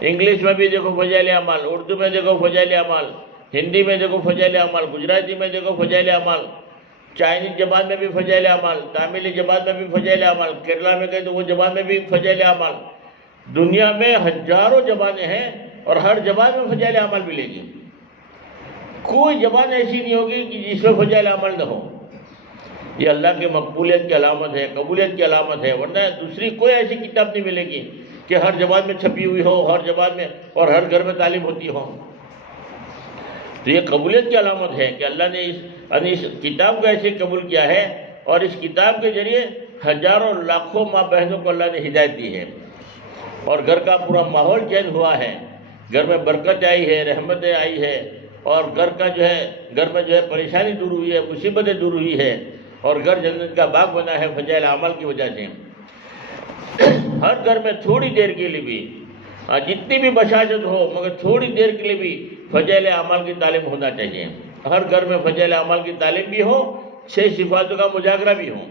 انگلش میں بھی دیکھو فضائل اعمال، اردو میں دیکھو فضائل اعمال، ہندی میں دیکھو فضائل اعمال، گجراتی میں دیکھو فضائل اعمال، چائنیز زبان میں بھی فضائل اعمال، تاملی زبان میں بھی فضائل اعمال، کیرلا میں گئے تو وہ زبان میں بھی فضائل اعمال۔ دنیا میں ہزاروں زبانیں ہیں اور ہر زبان میں فضائل اعمال ملے گی۔ کوئی زبان ایسی نہیں ہوگی کہ جس میں فضائل اعمال نہ ہو۔ یہ اللہ کی مقبولیت کی علامت ہے، قبولیت کی علامت ہے، ورنہ دوسری کوئی ایسی کتاب نہیں ملے گی کہ ہر زبان میں چھپی ہوئی ہو، ہر زبان میں اور ہر گھر میں تعلیم ہوتی ہو۔ تو یہ قبولیت کی علامت ہے کہ اللہ نے اس کتاب کو ایسے قبول کیا ہے، اور اس کتاب کے ذریعے ہزاروں لاکھوں ماں بہنوں کو اللہ نے ہدایت دی ہے، اور گھر کا پورا ماحول چینج ہوا ہے، گھر میں برکت آئی ہے، رحمتیں آئی ہے، اور گھر میں جو ہے پریشانی دور ہوئی ہے، مصیبتیں دور ہوئی ہے، اور گھر جنت کا باغ بنا ہے فضائل اعمال کی وجہ سے۔ ہر گھر میں تھوڑی دیر کے لیے بھی، جتنی بھی بشاشت ہو مگر تھوڑی دیر کے لیے بھی فضائل اعمال کی تعلیم ہونا چاہیے۔ ہر گھر میں فضائل اعمال کی تعلیم بھی ہو، 6 صفاتوں کا مذاکرہ بھی ہو۔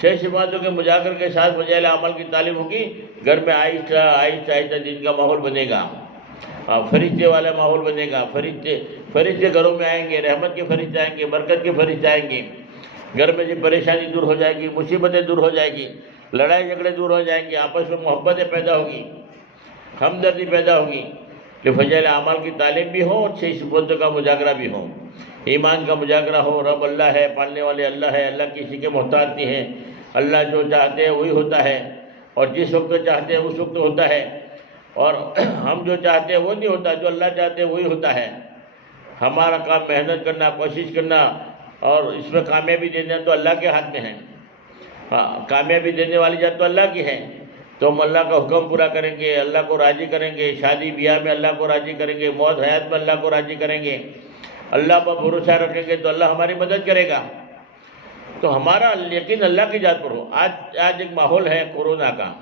6 صفاتوں کے مذاکرے کے ساتھ فضائل اعمال کی تعلیم ہوگی، گھر میں آہستہ آہستہ دین کا ماحول بنے گا، فرشتے والا ماحول بنے گا، فرشتے گھروں میں آئیں گے، رحمت کے فرشتے آئیں گے، برکت کے فرشتے آئیں گے، گھر میں جو پریشانی دور ہو جائے گی، مصیبتیں دور ہو جائے گی، لڑائی جھگڑے دور ہو جائیں گے، آپس میں محبتیں پیدا ہوگی، ہمدردی پیدا ہوگی۔ کہ فضائل اعمال کی تعلیم بھی ہو اور 6 صفاتوں کا مذاکرہ بھی ہو، ایمان کا مذاکرہ ہو، رب اللہ ہے، پالنے والے اللہ ہے، اللہ کسی کے محتاج نہیں ہے، اللہ جو چاہتے ہیں وہی ہوتا ہے، اور جس وقت چاہتے ہیں اس وقت ہوتا ہے، اور ہم جو چاہتے ہیں وہ نہیں ہوتا، جو اللہ چاہتے ہیں وہی ہوتا ہے۔ ہمارا کام محنت کرنا، کوشش کرنا، اور اس میں کامیابی دینا تو اللہ کے ہاتھ میں ہے۔ کامیابی دینے والی ذات تو اللہ کی ہے، تو ہم اللہ کا حکم پورا کریں گے، اللہ کو راضی کریں گے، شادی بیاہ میں اللہ کو راضی کریں گے، موت حیات میں اللہ کو راضی کریں گے، اللہ پر بھروسہ رکھیں گے تو اللہ ہماری مدد کرے گا۔ تو ہمارا یقین اللہ کی ذات پر ہو۔ آج ایک ماحول ہے کورونا کا،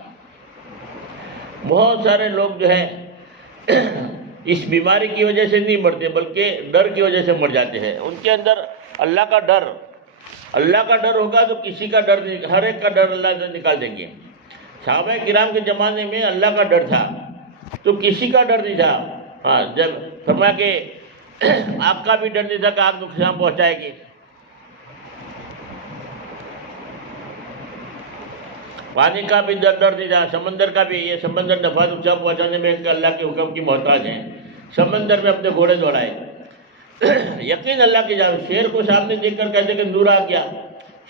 بہت سارے لوگ جو ہیں اس بیماری کی وجہ سے نہیں مرتے بلکہ ڈر کی وجہ سے مر جاتے ہیں۔ ان کے اندر اللہ کا ڈر اللہ کا ڈر ہوگا تو کسی کا ڈر نہیں، ہر ایک کا ڈر اللہ سے نکال دیں گے۔ صحابہ کرام کے زمانے میں اللہ کا ڈر تھا تو کسی کا ڈر نہیں تھا۔ ہاں، جب فرمایا کہ آگ کا بھی ڈر نہیں تھا کہ آگ نقصان پہنچائے گی، پانی کا بھی ڈر نہیں تھا، سمندر کا بھی، یہ سمندر نفع نقصان پہنچانے میں اللہ کے حکم کی محتاج ہیں، سمندر میں اپنے گھوڑے دوڑائے۔ یقین اللہ کی جانب، شیر کو سامنے دیکھ کر کہتے کہ نور آ گیا،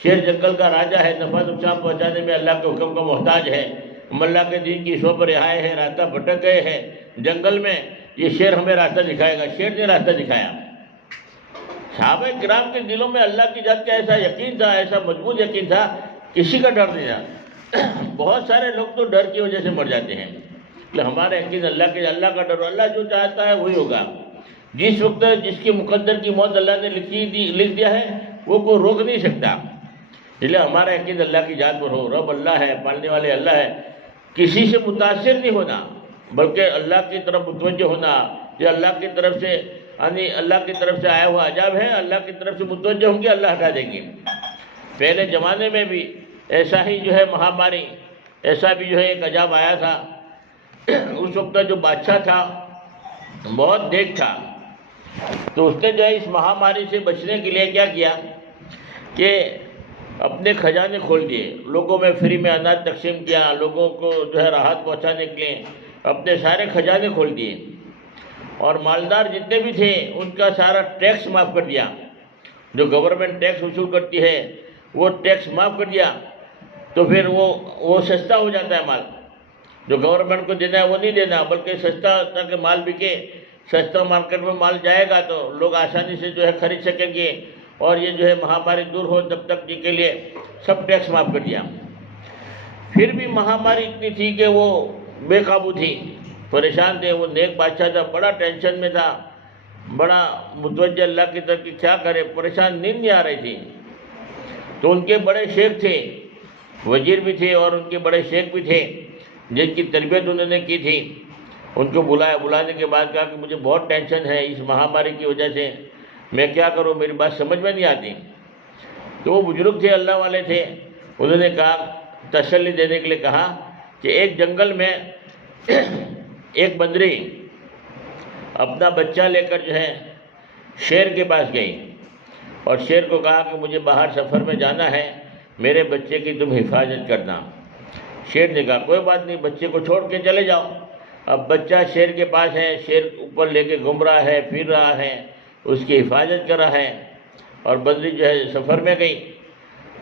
شیر جنگل کا راجہ ہے، نفع نقصان پہنچانے میں اللہ کے حکم کا محتاج ہے، ہم اللہ کے دین کی شو پر رہائے ہیں، راستہ بھٹک گئے ہیں جنگل میں، یہ شیر ہمیں راستہ دکھائے گا۔ شیر نے راستہ دکھایا۔ صحابہ کرام کے دلوں میں اللہ کی ذات کا ایسا یقین تھا، ایسا مضبوط یقین تھا، کسی کا ڈر نہیں تھا۔ بہت سارے لوگ تو ڈر کی وجہ سے مر جاتے ہیں، کہ ہمارا یقین اللہ کا ڈر، اللہ جو چاہتا ہے وہی ہوگا، جس وقت جس کی مقدر کی موت اللہ نے لکھ دیا ہے وہ کوئی روک نہیں سکتا۔ اس لیے ہمارا یقین اللہ کی ذات پر ہو، رب اللہ ہے، پالنے والے اللہ ہے، کسی سے متاثر نہیں ہونا بلکہ اللہ کی طرف متوجہ ہونا، یہ اللہ کی طرف سے، یعنی اللہ کی طرف سے آیا ہوا عذاب ہے، اللہ کی طرف سے متوجہ ہوں گے، اللہ ہٹا دیں گے۔ پہلے زمانے میں بھی ایسا ہی جو ہے مہاماری، ایسا بھی جو ہے ایک عذاب آیا تھا۔ اس وقت جو بادشاہ تھا بہت نیک تھا، تو اس نے جو ہے اس مہاماری سے بچنے کے لیے کیا کیا کہ اپنے خزانے کھول دیے، لوگوں میں فری میں اناج تقسیم کیا، لوگوں کو جو ہے راحت پہنچانے کے لیے اپنے سارے خزانے کھول دیے، اور مالدار جتنے بھی تھے ان کا سارا ٹیکس معاف کر دیا، جو گورنمنٹ ٹیکس وصول کرتی ہے وہ ٹیکس معاف کر دیا، تو پھر وہ سستا ہو جاتا ہے مال، جو گورنمنٹ کو دینا ہے وہ نہیں دینا بلکہ سستا، تاکہ مال بکے، سستا مارکیٹ میں مال جائے گا تو لوگ آسانی سے جو ہے خرید سکیں گے، اور یہ جو ہے مہاماری دور ہو تب تک جی کے لیے سب ٹیکس معاف کر دیا۔ پھر بھی مہاماری اتنی تھی کہ وہ بے قابو تھی، پریشان تھے، وہ نیک بادشاہ تھا، بڑا ٹینشن میں تھا، بڑا متوجہ اللہ کی طرف کہ کیا کرے، پریشان، نیند نہیں آ رہی تھی۔ تو ان کے بڑے شیخ تھے، وزیر بھی تھے اور ان کے بڑے شیخ بھی تھے جن کی تربیت انہوں نے کی تھی، ان کو بلایا، بلانے کے بعد کہا کہ مجھے بہت ٹینشن ہے اس مہاماری کی وجہ سے، میں کیا کروں، میری بات سمجھ میں نہیں آتی۔ تو وہ بزرگ تھے، اللہ والے تھے، انہوں نے کہا، تسلی دینے کے لیے کہا کہ ایک جنگل میں ایک بندری اپنا بچہ لے کر جو ہے شیر کے پاس گئی، اور شیر کو کہا کہ مجھے باہر سفر میں جانا ہے، میرے بچے کی تم حفاظت کرنا۔ شیر نے کہا کوئی بات نہیں، بچے کو چھوڑ کے چلے جاؤ۔ اب بچہ شیر کے پاس ہے، شیر اوپر لے کے گھوم رہا ہے، پھر رہا ہے، اس کی حفاظت کر رہا ہے، اور بندری جو ہے سفر میں گئی۔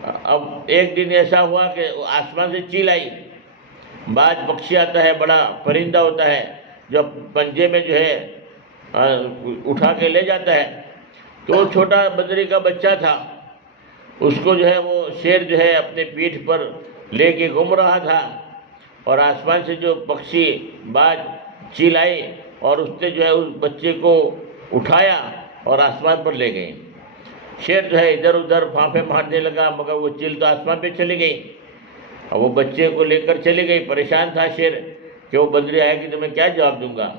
اب ایک دن ایسا ہوا کہ آسمان سے چیل آئی، باز پکشی آتا ہے، بڑا پرندہ ہوتا ہے جو پنجے میں جو ہے اٹھا کے لے جاتا ہے، تو وہ چھوٹا بندری کا بچہ تھا، اس کو جو ہے وہ شیر جو ہے اپنے پیٹھ پر لے کے گھوم رہا تھا، اور آسمان سے جو پکشی باز چیل آئی اور اس نے جو ہے اس بچے کو اٹھایا اور آسمان پر لے گئی۔ شیر جو ہے ادھر ادھر پھانپے مارنے لگا، مگر وہ چیل تو آسمان پہ چلی گئی، اور وہ بچے کو لے کر چلی گئی۔ پریشان تھا شیر کہ وہ بندری آئے گی تو میں کیا جواب دوں گا،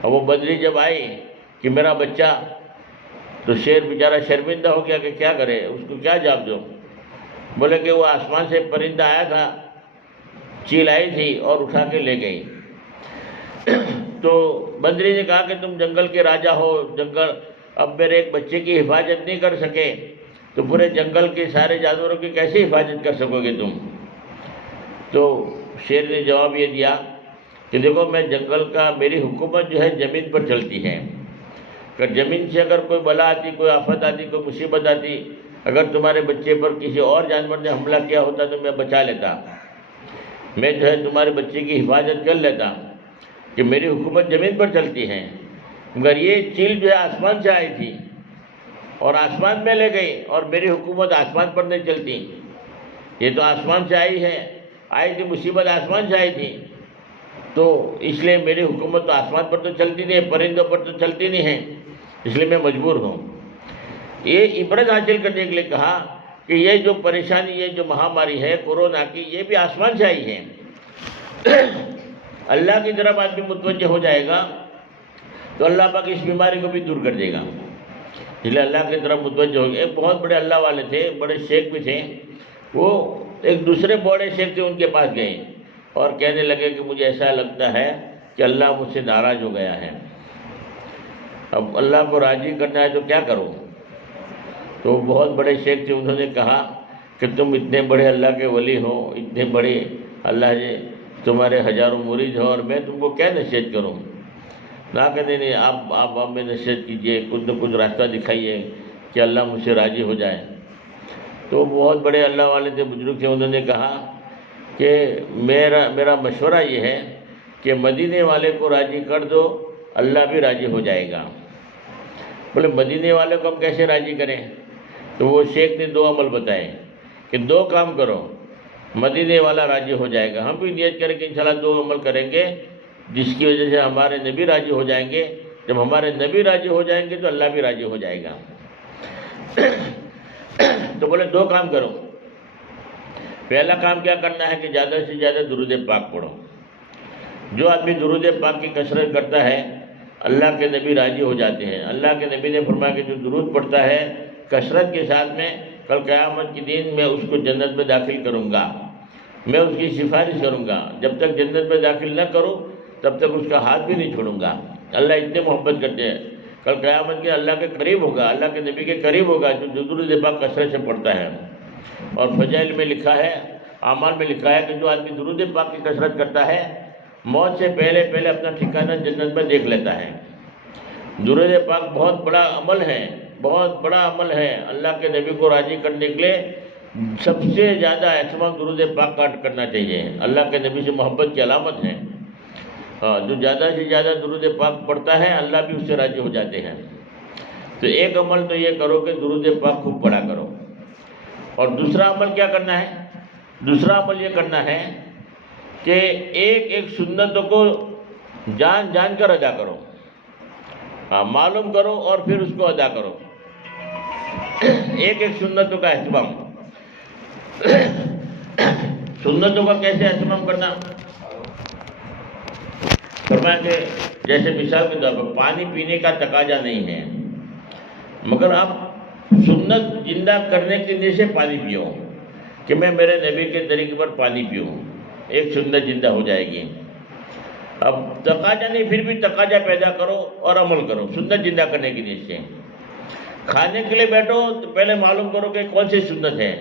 اور وہ بندری جب آئی کہ میرا بچہ، تو شیر بیچارہ شرمندہ ہو گیا کہ کیا کرے، اس کو کیا جواب دو۔ بولے کہ وہ آسمان سے پرندہ آیا تھا، چیل آئی تھی اور اٹھا کے لے گئی۔ تو بندری نے کہا کہ تم جنگل کے راجا ہو، جنگل اب میرے ایک بچے کی حفاظت نہیں کر سکے تو پورے جنگل کے سارے جانوروں کی کیسے حفاظت کر سکو گے تم؟ تو شیر نے جواب یہ دیا کہ دیکھو میں جنگل کا، میری حکومت جو ہے زمین پر چلتی ہے، اگر زمین سے اگر کوئی بلا آتی، کوئی آفت آتی، کوئی مصیبت آتی، اگر تمہارے بچے پر کسی اور جانور نے حملہ کیا ہوتا تو میں بچا لیتا، میں جو ہے تمہارے بچے کی حفاظت کر لیتا، کہ میری حکومت زمین پر چلتی ہے۔ مگر یہ چیل جو ہے آسمان سے آئی تھی اور آسمان میں لے گئی، اور میری حکومت آسمان پر نہیں چلتی، یہ تو آسمان سے آئی تھی، مصیبت آسمان سے آئی تھی، تو اس لیے میری حکومت تو آسمان پر تو چلتی نہیں ہے، پرندوں پر تو چلتی نہیں ہے، اس لیے میں مجبور ہوں۔ یہ عبرت حاصل کرنے کے لیے کہا کہ یہ جو پریشانی، یہ جو مہاماری ہے کورونا کی، یہ بھی آسمان سے آئی ہے۔ اللہ کی طرف آدمی متوجہ ہو جائے گا تو اللہ پاک اس بیماری کو بھی دور کر دے گا۔ اس لیے اللہ کی طرف متوجہ ہو گئے. ایک بہت بڑے اللہ والے تھے, بڑے شیخ بھی تھے, وہ ایک دوسرے بڑے شیخ تھے, ان کے پاس گئے اور کہنے لگے کہ مجھے ایسا لگتا ہے کہ اللہ مجھ سے ناراض ہو گیا ہے, اب اللہ کو راضی کرنا ہے تو کیا کروں. تو بہت بڑے شیخ تھے, انہوں نے کہا کہ تم اتنے بڑے اللہ کے ولی ہو, اتنے بڑے اللہ جی تمہارے ہزاروں مرید ہو, اور میں تم کو کیا نصیحت کروں. نہ کہ نہیں, آپ میں نصیحت کیجئے, کچھ نہ کچھ راستہ دکھائیے کہ اللہ مجھ سے راضی ہو جائے. تو بہت بڑے اللہ والے تھے, بزرگ تھے, انہوں نے کہا کہ میرا مشورہ یہ ہے کہ مدینے والے کو راضی کر دو, اللہ بھی راضی ہو جائے گا. بولے مدینے والے کو ہم کیسے راضی کریں؟ تو وہ شیخ نے 2 عمل بتائے کہ 2 کام کرو, مدینے والا راضی ہو جائے گا. ہم بھی نیت کریں کہ انشاءاللہ 2 عمل کریں گے جس کی وجہ سے ہمارے نبی راضی ہو جائیں گے. جب ہمارے نبی راضی ہو جائیں گے تو اللہ بھی راضی ہو جائے گا. تو بولے 2 کام کرو. پہلا کام کیا کرنا ہے کہ زیادہ سے زیادہ درود پاک پڑھو. جو آدمی درود پاک کی کثرت کرتا ہے اللہ کے نبی راضی ہو جاتے ہیں. اللہ کے نبی نے فرمایا کہ جو درود پڑھتا ہے کثرت کے ساتھ میں, کل قیامت کے دن میں اس کو جنت میں داخل کروں گا, میں اس کی سفارش کروں گا. جب تک جنت میں داخل نہ کروں تب تک اس کا ہاتھ بھی نہیں چھوڑوں گا. اللہ اتنے محبت کرتے ہیں. کل قیامت کے اللہ کے قریب ہوگا, اللہ کے نبی کے قریب ہوگا جو درود پاک کثرت سے پڑھتا ہے. اور فضائل میں لکھا ہے, اعمال میں لکھا ہے کہ جو آدمی درود پاک کی کثرت کرتا ہے موت سے پہلے اپنا ٹھکانہ جنت میں دیکھ لیتا ہے. درود پاک بہت بڑا عمل ہے, بہت بڑا عمل ہے. اللہ کے نبی کو راضی کرنے کے لیے سب سے زیادہ اہتمام درود پاک کا کرنا چاہیے. اللہ کے نبی سے محبت کی علامت ہے. جو زیادہ سے زیادہ درود پاک پڑھتا ہے اللہ بھی اس سے راضی ہو جاتے ہیں. تو ایک عمل تو یہ کرو کہ درود پاک خوب پڑھا کرو. اور دوسرا عمل کیا کرنا ہے؟ دوسرا عمل یہ کرنا ہے کہ ایک سنتوں کو جان کر ادا کرو. معلوم کرو اور پھر اس کو ادا کرو. ایک سنتوں کا اہتمام. سنتوں کا کیسے اہتمام کرنا؟ فرمایا کہ جیسے مثال کے طور پر پانی پینے کا تقاضا نہیں ہے, مگر آپ سنت زندہ کرنے کے لیے سے پانی پیو کہ میں میرے نبی کے طریقے پر پانی پیوں, ایک سنت زندہ ہو جائے گی. اب تقاضا نہیں, پھر بھی تقاضا پیدا کرو اور عمل کرو سنت زندہ کرنے کے لیے سے. کھانے کے لیے بیٹھو تو پہلے معلوم کرو کہ کون سی سنت ہے,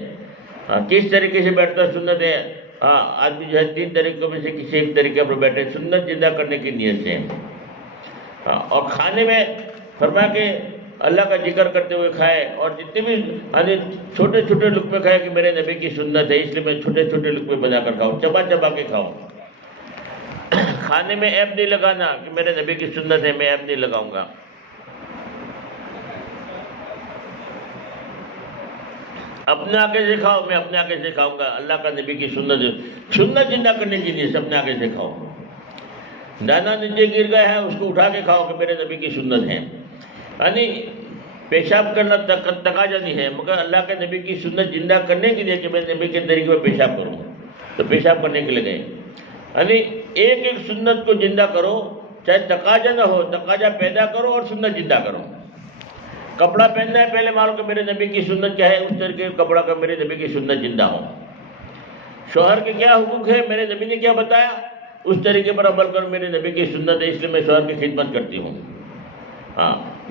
کس طریقے سے بیٹھتا سنت ہے. آدمی جو ہے 3 طریقوں میں سے کسی ایک طریقے پر بیٹھے سنت زندہ کرنے کی نیت سے. اور کھانے میں فرمایا کہ اللہ کا ذکر کرتے ہوئے کھائے, اور جتنے بھی چھوٹے چھوٹے لقمے کھائے کہ میرے نبی کی سنت ہے اس لیے میں چھوٹے چھوٹے لقمے بنا کر کھاؤں, چبا کے کھاؤں. کھانے میں عیب نہیں لگانا کہ میرے نبی کی سنت ہے میں عیب نہیں لگاؤں گا. اپنے آگے سے کھاؤ, میں اپنے آگے سے کھاؤں گا. اللہ کا نبی کی سنت زندہ کرنے کے لیے اپنے آگے سے کھاؤ. دانا نیچے گر گیا ہے اس کو اٹھا کے کھاؤ کہ میرے نبی کی سنت ہے. یعنی پیشاب کرنا تقاضا نہیں ہے, مگر اللہ کے نبی کی سنت زندہ کرنے کے لیے کہ میں نبی کے طریقے پر پیشاب کروں تو پیشاب کرنے کے لیے گئے. یعنی ایک سنت کو زندہ کرو, چاہے تقاضا نہ ہو, تقاضا پیدا کرو اور سنت زندہ کرو. کپڑا پہننا ہے پہلے معلوم کہ میرے نبی کی سنت کیا ہے, اس طریقے کا کپڑا کا میرے نبی کی سنت زندہ ہو. شوہر کے کیا حقوق ہے میرے نبی نے کیا بتایا اس طریقے پر عمل کرو, میرے نبی کی سنت ہے اس لیے میں شوہر کی خدمت کرتی ہوں.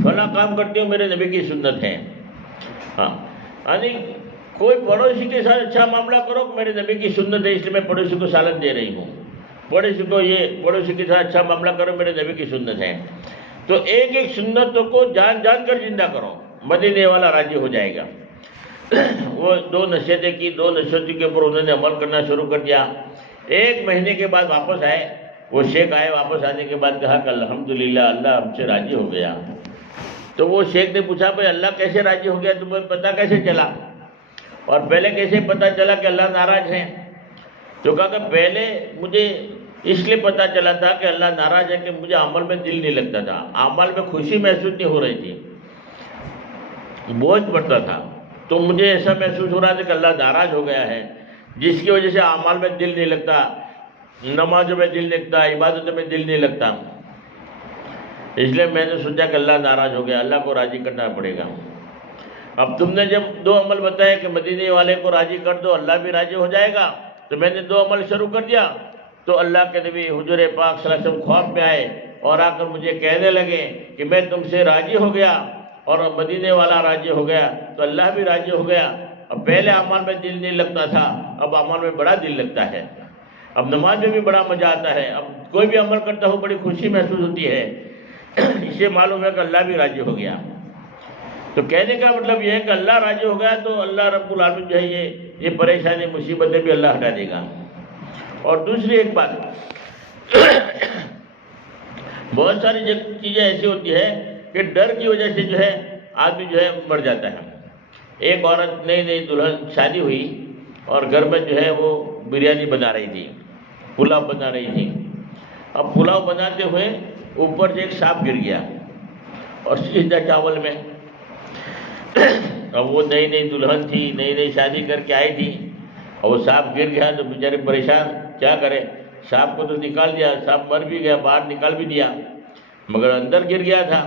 فلاں کام کرتی ہوں میرے نبی کی سنت ہے. یعنی کوئی پڑوسی کے ساتھ اچھا معاملہ کرو کہ میرے نبی کی سنت ہے اس لیے میں پڑوسی کو سالن دے رہی ہوں. پڑوسی کے ساتھ اچھا معاملہ کرو میرے نبی کی سنت ہے. تو ایک سنتوں کو جان کر زندہ کرو, مدینے والا راضی ہو جائے گا. وہ 2 نصیحتیں کی, 2 نصیحتوں کے اوپر انہوں نے عمل کرنا شروع کر دیا. 1 مہینے کے بعد واپس آئے. وہ شیخ آئے, واپس آنے کے بعد کہا کہ الحمدللہ اللہ ہم سے راضی ہو گیا. تو وہ شیخ نے پوچھا بھائی اللہ کیسے راضی ہو گیا, تمہیں پتہ کیسے چلا, اور پہلے کیسے پتہ چلا کہ اللہ ناراض ہے؟ تو کہا کہ پہلے مجھے اس لیے پتہ چلا تھا کہ اللہ ناراض ہے کہ مجھے عمل میں دل نہیں لگتا تھا, عمل میں خوشی محسوس نہیں ہو رہی تھی, بوجھ پڑتا تھا. تو مجھے ایسا محسوس ہو رہا تھا کہ اللہ ناراض ہو گیا ہے, جس کی وجہ سے اعمال میں دل نہیں لگتا, نمازوں میں دل نہیں لگتا, عبادتوں میں دل نہیں لگتا. اس لیے میں نے سوچا کہ اللہ ناراض ہو گیا، اللہ کو راضی کرنا پڑے گا۔ اب تم نے جب 2 عمل بتائے کہ مدینے والے کو راضی کر دو اللہ بھی راضی ہو جائے گا، تو میں نے 2 عمل شروع کر دیا۔ تو اللہ کے نبی حضور پاک صلی اللہ علیہ وسلم خواب میں آئے اور آ کر مجھے کہنے لگے کہ میں تم سے راضی ہو گیا اور مدینے والا راضی ہو گیا تو اللہ بھی راضی ہو گیا۔ اب پہلے اعمال میں دل نہیں لگتا تھا، اب اعمال میں بڑا دل لگتا ہے، اب نماز میں بھی بڑا مزہ آتا ہے، اب کوئی بھی عمل کرتا ہو بڑی خوشی محسوس ہوتی ہے۔ اسے معلوم ہے کہ اللہ بھی راضی ہو گیا۔ تو کہنے کا مطلب یہ ہے کہ اللہ راضی ہو گیا تو اللہ رب العالمین جو ہے یہ پریشانی مصیبتیں بھی اللہ ہٹا دے گا۔ اور دوسری ایک بات، بہت ساری چیزیں ایسی ہوتی ہے کہ ڈر کی وجہ سے جو ہے آدمی جو ہے مر جاتا ہے۔ ایک عورت نئی نئی دلہن شادی ہوئی اور گھر میں جو ہے وہ بریانی بنا رہی تھی، پلاؤ بنا رہی تھی۔ اب پلاؤ بناتے ہوئے اوپر سے ایک سانپ گر گیا اور سیدھا چاول میں۔ اب وہ نئی نئی دلہن تھی، نئی نئی شادی کر کے آئی تھی، اور وہ سانپ گر گیا تو بیچارے پریشان، کیا کرے؟ سانپ کو تو نکال دیا، سانپ مر بھی گیا، باہر نکال بھی دیا، مگر اندر گر گیا تھا۔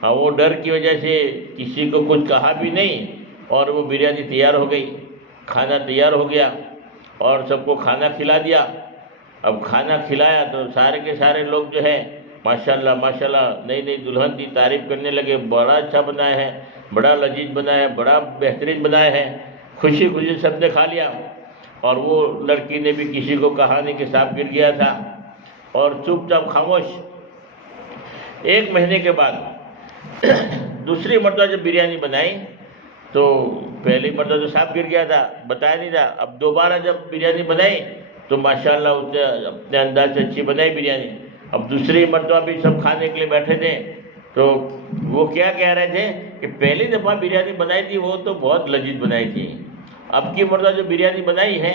اور وہ ڈر کی وجہ سے کسی کو کچھ کہا بھی نہیں، اور وہ بریانی تیار ہو گئی، کھانا تیار ہو گیا اور سب کو کھانا کھلا دیا۔ اب کھانا کھلایا تو سارے کے سارے لوگ جو ہے ماشاءاللہ ماشاءاللہ نئی نئی دلہن کی تعریف کرنے لگے، بڑا اچھا بنایا ہے، بڑا لذیذ بنایا ہے، بڑا بہترین بنایا ہے۔ خوشی خوشی سب نے کھا لیا، اور وہ لڑکی نے بھی کسی کو کہا نہیں کہ سانپ گر گیا تھا، اور چپ چاپ خاموش۔ 1 مہینے کے بعد دوسری مرتبہ جب بریانی بنائی تو پہلی مرتبہ تو سانپ گر گیا تھا، بتایا نہیں تھا۔ اب دوبارہ جب بریانی بنائی تو ماشاءاللہ اس نے اپنے انداز سے اچھی بنائی بریانی۔ اب دوسری مرتبہ بھی سب کھانے کے لیے بیٹھے تھے تو وہ کیا کہہ رہے تھے کہ پہلی دفعہ بریانی بنائی تھی وہ تو بہت لذیذ بنائی تھی، اب کی مرتبہ جو بریانی بنائی ہے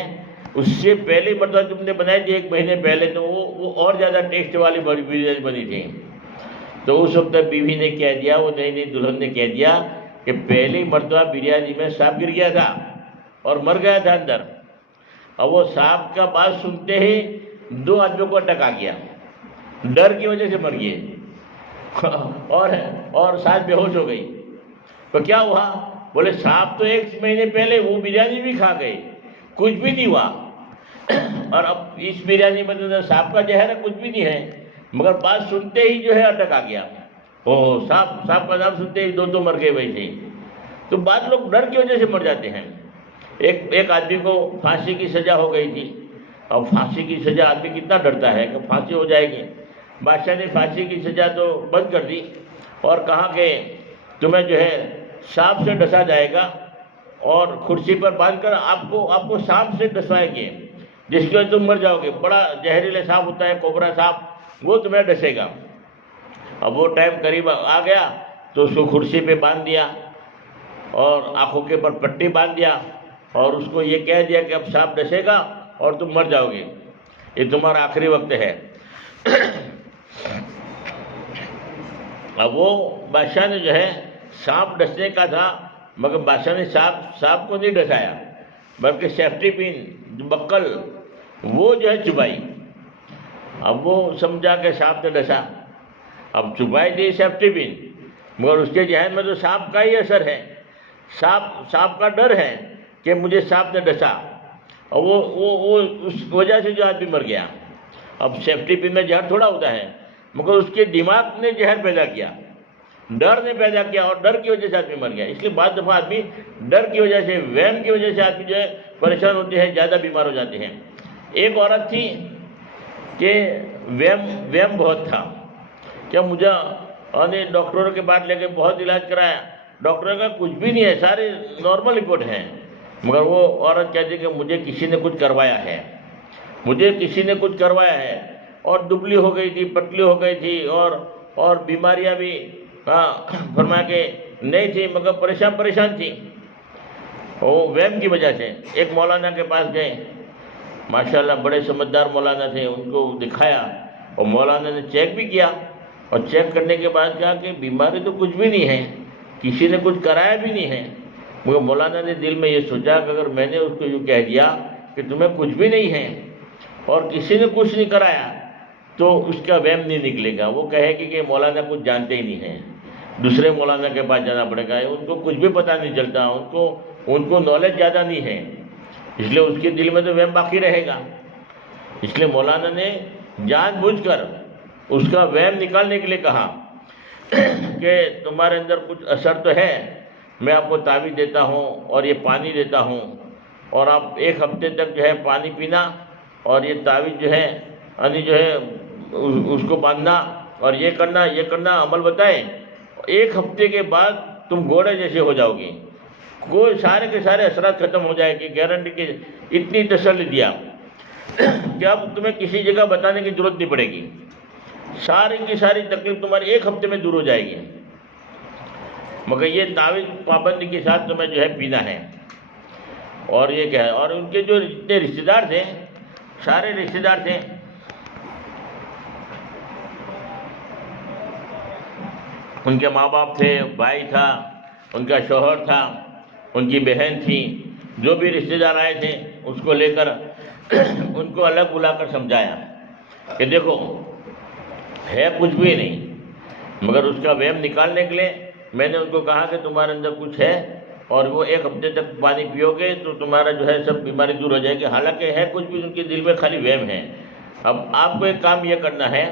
اس سے پہلی مرتبہ تم نے بنائی تھی 1 مہینے پہلے تو وہ اور زیادہ ٹیسٹ والی بریانی بنی تھی۔ تو اس وقت بیوی نے کہہ دیا، وہ نئی نئی دلہن نے کہہ دیا کہ پہلی مرتبہ بریانی میں سانپ گر گیا تھا اور مر گیا تھا اندر۔ اور وہ سانپ کا بات سنتے ہی 2 آدمیوں کو اٹیک آ گیا، ڈر کی وجہ سے مر گئے اور ساتھ بے ہوش ہو گئی۔ تو کیا ہوا؟ بولے سانپ تو 1 مہینے پہلے وہ بریانی بھی کھا گئے، کچھ بھی نہیں ہوا، اور اب اس بریانی میں تو سانپ کا زہر ہے، کچھ بھی نہیں ہے، مگر بات سنتے ہی جو ہے اٹیک آ گیا۔ سانپ کا نام سنتے ہی 2 مر گئے ویسے ہی۔ تو بعض لوگ ڈر کی وجہ سے مر جاتے ہیں۔ ایک آدمی کو پھانسی کی سزا ہو گئی تھی، اب پھانسی کی سزا آدمی کتنا ڈرتا ہے کہ پھانسی ہو جائے گی۔ بادشاہ نے پھانسی کی سزا تو بند کر دی اور کہا کہ تمہیں جو ہے سانپ سے ڈسا جائے گا، اور کرسی پر باندھ کر آپ کو سانپ سے ڈسوائیں گے، جس کی وجہ تم مر جاؤ گے۔ بڑا زہریلا سانپ ہوتا ہے کوبرا سانپ، وہ تمہیں ڈسے گا۔ اب وہ ٹائم قریب آ گیا تو اس کو کرسی پہ باندھ دیا اور آنکھوں کے اوپر پٹی باندھ دیا، اور اس کو یہ کہہ دیا کہ اب سانپ ڈسے گا اور تم مر جاؤ گے، یہ تمہارا آخری وقت ہے۔ اب وہ بادشاہ نے جو ہے سانپ ڈسنے کا تھا، مگر بادشاہ نے سانپ کو نہیں ڈسایا، بلکہ سیفٹی پن بکل وہ جو ہے چبائی۔ اب وہ سمجھا کہ سانپ نے ڈسا، اب چبائی تھی سیفٹی پن، مگر اس کے ذہن میں تو سانپ کا ہی اثر ہے، سانپ کا ڈر ہے کہ مجھے سانپ نے ڈسا، اور وہ اس وجہ سے جو آدمی مر گیا۔ اب سیفٹی پن میں زہر تھوڑا ہوتا ہے، مگر اس کے دماغ نے زہر پیدا کیا، ڈر نے پیدا کیا، اور ڈر کی وجہ سے آدمی مر گیا۔ اس لیے بعض دفعہ آدمی ڈر کی وجہ سے، وہم کی وجہ سے آدمی جو ہے پریشان ہوتے ہیں، زیادہ بیمار ہو جاتے ہیں۔ ایک عورت تھی کہ وہم بہت تھا، کیا مجھے ڈاکٹروں کے پاس لے کے بہت علاج کرایا، ڈاکٹر کا کچھ بھی نہیں ہے، سارے نارمل رپورٹ ہیں، مگر وہ عورت کہتی کہ مجھے کسی نے کچھ کروایا ہے، مجھے کسی نے کچھ کروایا ہے، اور دبلی ہو گئی تھی، پتلی ہو گئی تھی، اور بیماریاں بھی فرما کے نہیں تھی، مگر پریشان تھی وہ وہم کی وجہ سے۔ ایک مولانا کے پاس گئے، ماشاءاللہ بڑے سمجھدار مولانا تھے، ان کو دکھایا، اور مولانا نے چیک بھی کیا، اور چیک کرنے کے بعد کہا کہ بیماری تو کچھ بھی نہیں ہے، کسی نے کچھ کرایا بھی نہیں ہے، مگر مولانا نے دل میں یہ سوچا کہ اگر میں نے اس کو یوں کہہ دیا کہ تمہیں کچھ بھی نہیں ہے اور کسی نے کچھ نہیں کرایا، تو اس کا وہم نہیں نکلے گا، وہ کہے کہ مولانا کچھ جانتے ہی نہیں ہیں، دوسرے مولانا کے پاس جانا پڑے گا، ان کو کچھ بھی پتہ نہیں چلتا، ان کو نالج زیادہ نہیں ہے، اس لیے اس کے دل میں تو وہم باقی رہے گا۔ اس لیے مولانا نے جان بوجھ کر اس کا وہم نکالنے کے لیے کہا کہ تمہارے اندر کچھ اثر تو ہے، میں آپ کو تعویذ دیتا ہوں اور یہ پانی دیتا ہوں، اور آپ 1 ہفتے تک جو ہے پانی پینا اور یہ تعویذ جو ہے اس کو باندھنا اور یہ کرنا عمل بتائے، 1 ہفتے کے بعد تم گھوڑے جیسے ہو جاؤ گے، کوئی سارے کے سارے اثرات ختم ہو جائے گی، گارنٹی کی اتنی تسلی دیا کہ اب تمہیں کسی جگہ بتانے کی ضرورت نہیں پڑے گی، ساری کی ساری تکلیف تمہاری 1 ہفتے میں دور ہو جائے گی، مگر یہ تعویذ پابندی کے ساتھ تمہیں جو ہے پینا ہے۔ اور یہ کیا ہے، اور ان کے جو جتنے رشتے دار تھے، سارے رشتے دار تھے، ان کے ماں باپ تھے، بھائی تھا، ان کا شوہر تھا، ان کی بہن تھی، جو بھی رشتے دار آئے تھے اس کو لے کر ان کو الگ بلا کر سمجھایا کہ دیکھو ہے کچھ بھی نہیں، مگر اس کا وہم نکالنے کے لیے میں نے ان کو کہا کہ تمہارے اندر کچھ ہے، اور وہ 1 ہفتے تک پانی پیو گے تو تمہارا جو ہے سب بیماری دور ہو جائے گی، حالانکہ ہے کچھ بھی، ان کے دل میں خالی وہم ہے۔ اب آپ کو ایک کام یہ کرنا ہے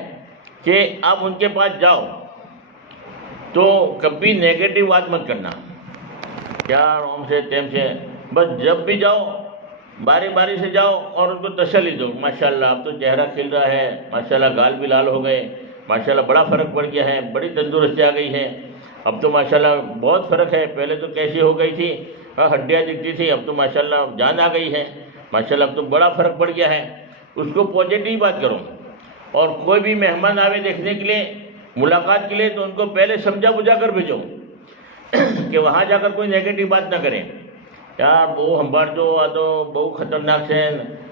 کہ آپ ان کے پاس جاؤ تو کبھی نیگیٹو بات مت کرنا، یار اوم سے تیم سے، بس جب بھی جاؤ باری باری سے جاؤ اور ان کو تسلی دو، ماشاءاللہ اب تو چہرہ کھل رہا ہے، ماشاءاللہ گال بھی لال ہو گئے، ماشاءاللہ بڑا فرق پڑ گیا ہے، بڑی تندرستی آ گئی ہے، اب تو ماشاءاللہ بہت فرق ہے، پہلے تو کیسی ہو گئی تھی، ہڈیاں دکھتی تھی، اب تو ماشاءاللہ جان آ گئی ہے، ماشاءاللہ اب تو بڑا فرق پڑ گیا ہے۔ اس کو پازیٹیو بات کرو، اور کوئی بھی مہمان آوے دیکھنے کے لیے، ملاقات کے لیے، تو ان کو پہلے سمجھا بجھا کر بھیجو کہ وہاں جا کر کوئی نیگیٹو بات نہ کریں، یار بہو ہمبارجو آ تو بہو خطرناک سے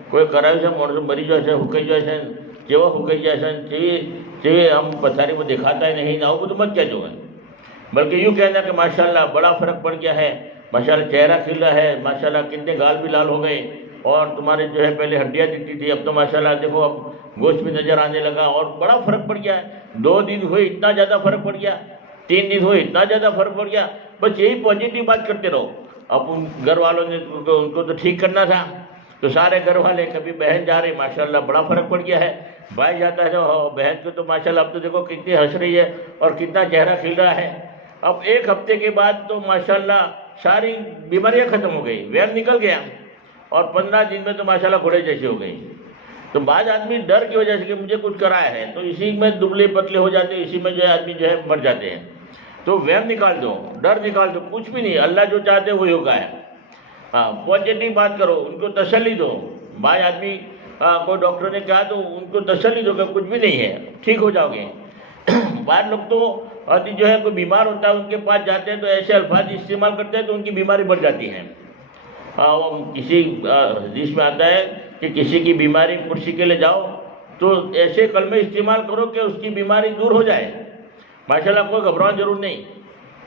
کوئی کراوی سے مری جو ہے ہوکئی جو ہے کیوا ہوکئی جیسے ہم پتھاری کو دکھاتا ہے نہیں نہ ہو تو مت کیا جو ہے، بلکہ یوں کہنا کہ ماشاءاللہ بڑا فرق پڑ گیا ہے، ماشاءاللہ چہرہ کھل رہا ہے، ماشاءاللہ کتنے گال بھی لال ہو گئے، اور تمہارے جو ہے پہلے ہڈیاں دکھتی تھی، اب تو ماشاءاللہ دیکھو اب گوشت بھی نظر آنے لگا، اور بڑا فرق پڑ گیا ہے، 2 دن ہوئے اتنا زیادہ فرق پڑ گیا، 3 دن ہوئے اتنا زیادہ فرق پڑ گیا، بس یہی پازیٹیو بات کرتے رہو۔ اب ان گھر والوں نے ان کو تو ٹھیک کرنا تھا، تو سارے گھر والے، کبھی بہن جا رہی، ماشاءاللہ بڑا فرق پڑ گیا ہے، بھائی جاتا ہے تو بہن کو تو ماشاءاللہ اب تو دیکھو کتنی ہنس رہی ہے اور کتنا چہرہ کھل رہا ہے۔ اب 1 ہفتے کے بعد تو ماشاءاللہ ساری بیماریاں ختم ہو گئی، وہم نکل گیا، اور 15 دن میں تو ماشاءاللہ گھوڑے جیسے ہو گئی۔ تو بعض آدمی ڈر کی وجہ سے کہ مجھے کچھ کرایا ہے، تو اسی میں دبلے پتلے ہو جاتے ہیں، اسی میں جو ہے آدمی جو ہے مر جاتے ہیں۔ تو وہم نکال دو، ڈر نکال دو، کچھ بھی نہیں، اللہ جو چاہتے وہی ہوگا ہے۔ ہاں پازیٹیو بات کرو، ان کو تسلی دو، بعض آدمی کوئی ڈاکٹر نے کہا تو ان کو تسلی دو کہ کچھ بھی نہیں ہے، ٹھیک ہو جاؤ گے۔ بعض لوگ تو جو ہے کوئی بیمار ہوتا ہے ان کے پاس جاتے ہیں تو ایسے الفاظ استعمال کرتے ہیں تو ان کی بیماری بڑھ جاتی ہے۔ کسی حدیث میں آتا ہے کہ کسی کی بیماری پرسی کے لے جاؤ تو ایسے کلمے استعمال کرو کہ اس کی بیماری دور ہو جائے، ماشاءاللہ کوئی گھبرانا ضرور نہیں،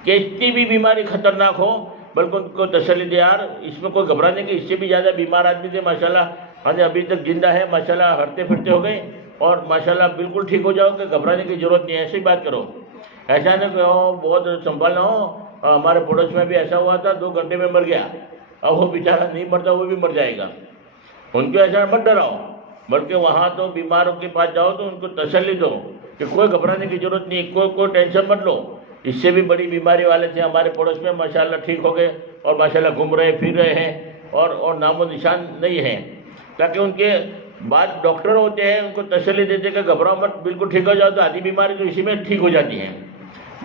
کہ اتنی بھی بیماری خطرناک ہو، بلکہ ان کو تسلی دے، یار اس میں کوئی گھبرانے کی، اس سے بھی زیادہ بیمار آدمی تھے ماشاءاللہ ابھی تک زندہ ہے، ماشاءاللہ ہرتے پھرتے ہو گئے، اور ماشاءاللہ بالکل ٹھیک ہو جاؤ کہ گھبرانے کی ضرورت نہیں ہے، ایسی بات کرو۔ ایسا نہیں کہ بہت سنبھالنا ہو، ہمارے پڑوس میں بھی ایسا ہوا تھا 2 گھنٹے میں مر گیا، اب وہ بیچارہ نہیں مرتا وہ بھی مر جائے گا، ان کو ایسا مت ڈراؤ، بلکہ وہاں تو بیماروں کے پاس جاؤ تو ان کو تسلی دو کہ کوئی گھبرانے کی ضرورت نہیں، کوئی ٹینشن مت لو، اس سے بھی بڑی بیماری والے تھے ہمارے پڑوس میں، ماشاءاللہ ٹھیک ہو گئے، اور ماشاءاللہ گھوم رہے پھر رہے ہیں، اور نام و نشان نہیں ہے، تاکہ ان کے بعد ڈاکٹر ہوتے ہیں ان کو تسلی دیتے کہ گھبراؤ مت، بالکل ٹھیک ہو جاؤ، تو آدھی بیماری تو اسی میں ٹھیک ہو جاتی ہیں۔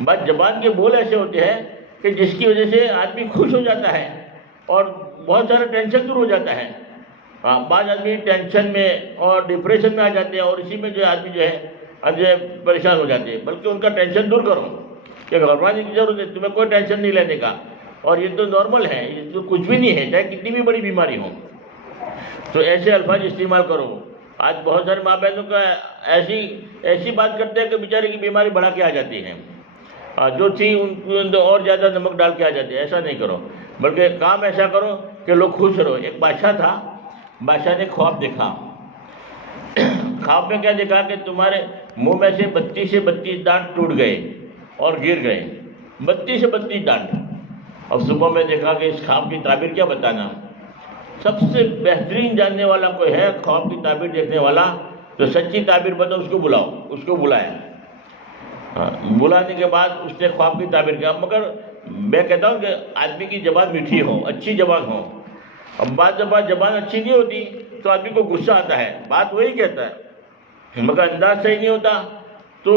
بس زبان کے بول ایسے ہوتے ہیں کہ جس کی وجہ سے آدمی خوش ہو جاتا ہے اور بہت سارا ٹینشن دور ہو جاتا ہے۔ بعض آدمی ٹینشن میں اور ڈپریشن میں آ جاتے ہیں، اور اسی میں جو آدمی جو ہے پریشان ہو جاتے ہیں، بلکہ ان کا ٹینشن دور کرو کہ گھبرانے کی ضرورت ہے، تمہیں کوئی ٹینشن نہیں لینے کا، اور یہ تو نارمل ہے، یہ تو کچھ بھی نہیں ہے، چاہے کتنی بھی بڑی بیماری ہو۔ تو ایسے الفاظ استعمال کرو۔ آج بہت سارے ماں بہنوں کا ایسی بات کرتے ہیں کہ بیچارے کی بیماری بڑھا کے آ جاتی ہے، جو تھی ان کے اندر اور زیادہ نمک ڈال کے آ جاتے ہیں۔ ایسا نہیں کرو، بلکہ کام ایسا کرو کہ لوگ خوش رہو۔ ایک بادشاہ تھا، بادشاہ نے خواب دیکھا، خواب میں کیا دیکھا کہ تمہارے منہ میں سے 32 سے 32 دانت ٹوٹ گئے اور گر گئے، 32 سے 32 دانت۔ اور صبح میں دیکھا کہ اس خواب کی تعبیر کیا بتانا۔ سب سے بہترین جاننے والا کوئی ہے خواب کی تعبیر دیکھنے والا، تو سچی تعبیر بتاؤ، اس کو بلاؤ۔ اس کو بلایا، بلانے کے بعد اس نے خواب کی تعبیر کیا۔ مگر میں کہتا ہوں کہ آدمی کی زبان میٹھی ہو، اچھی زبان ہو۔ اب بعض دفعہ زبان اچھی نہیں ہوتی تو آدمی کو غصہ آتا ہے، بات وہی کہتا ہے، مگر انداز صحیح نہیں ہوتا تو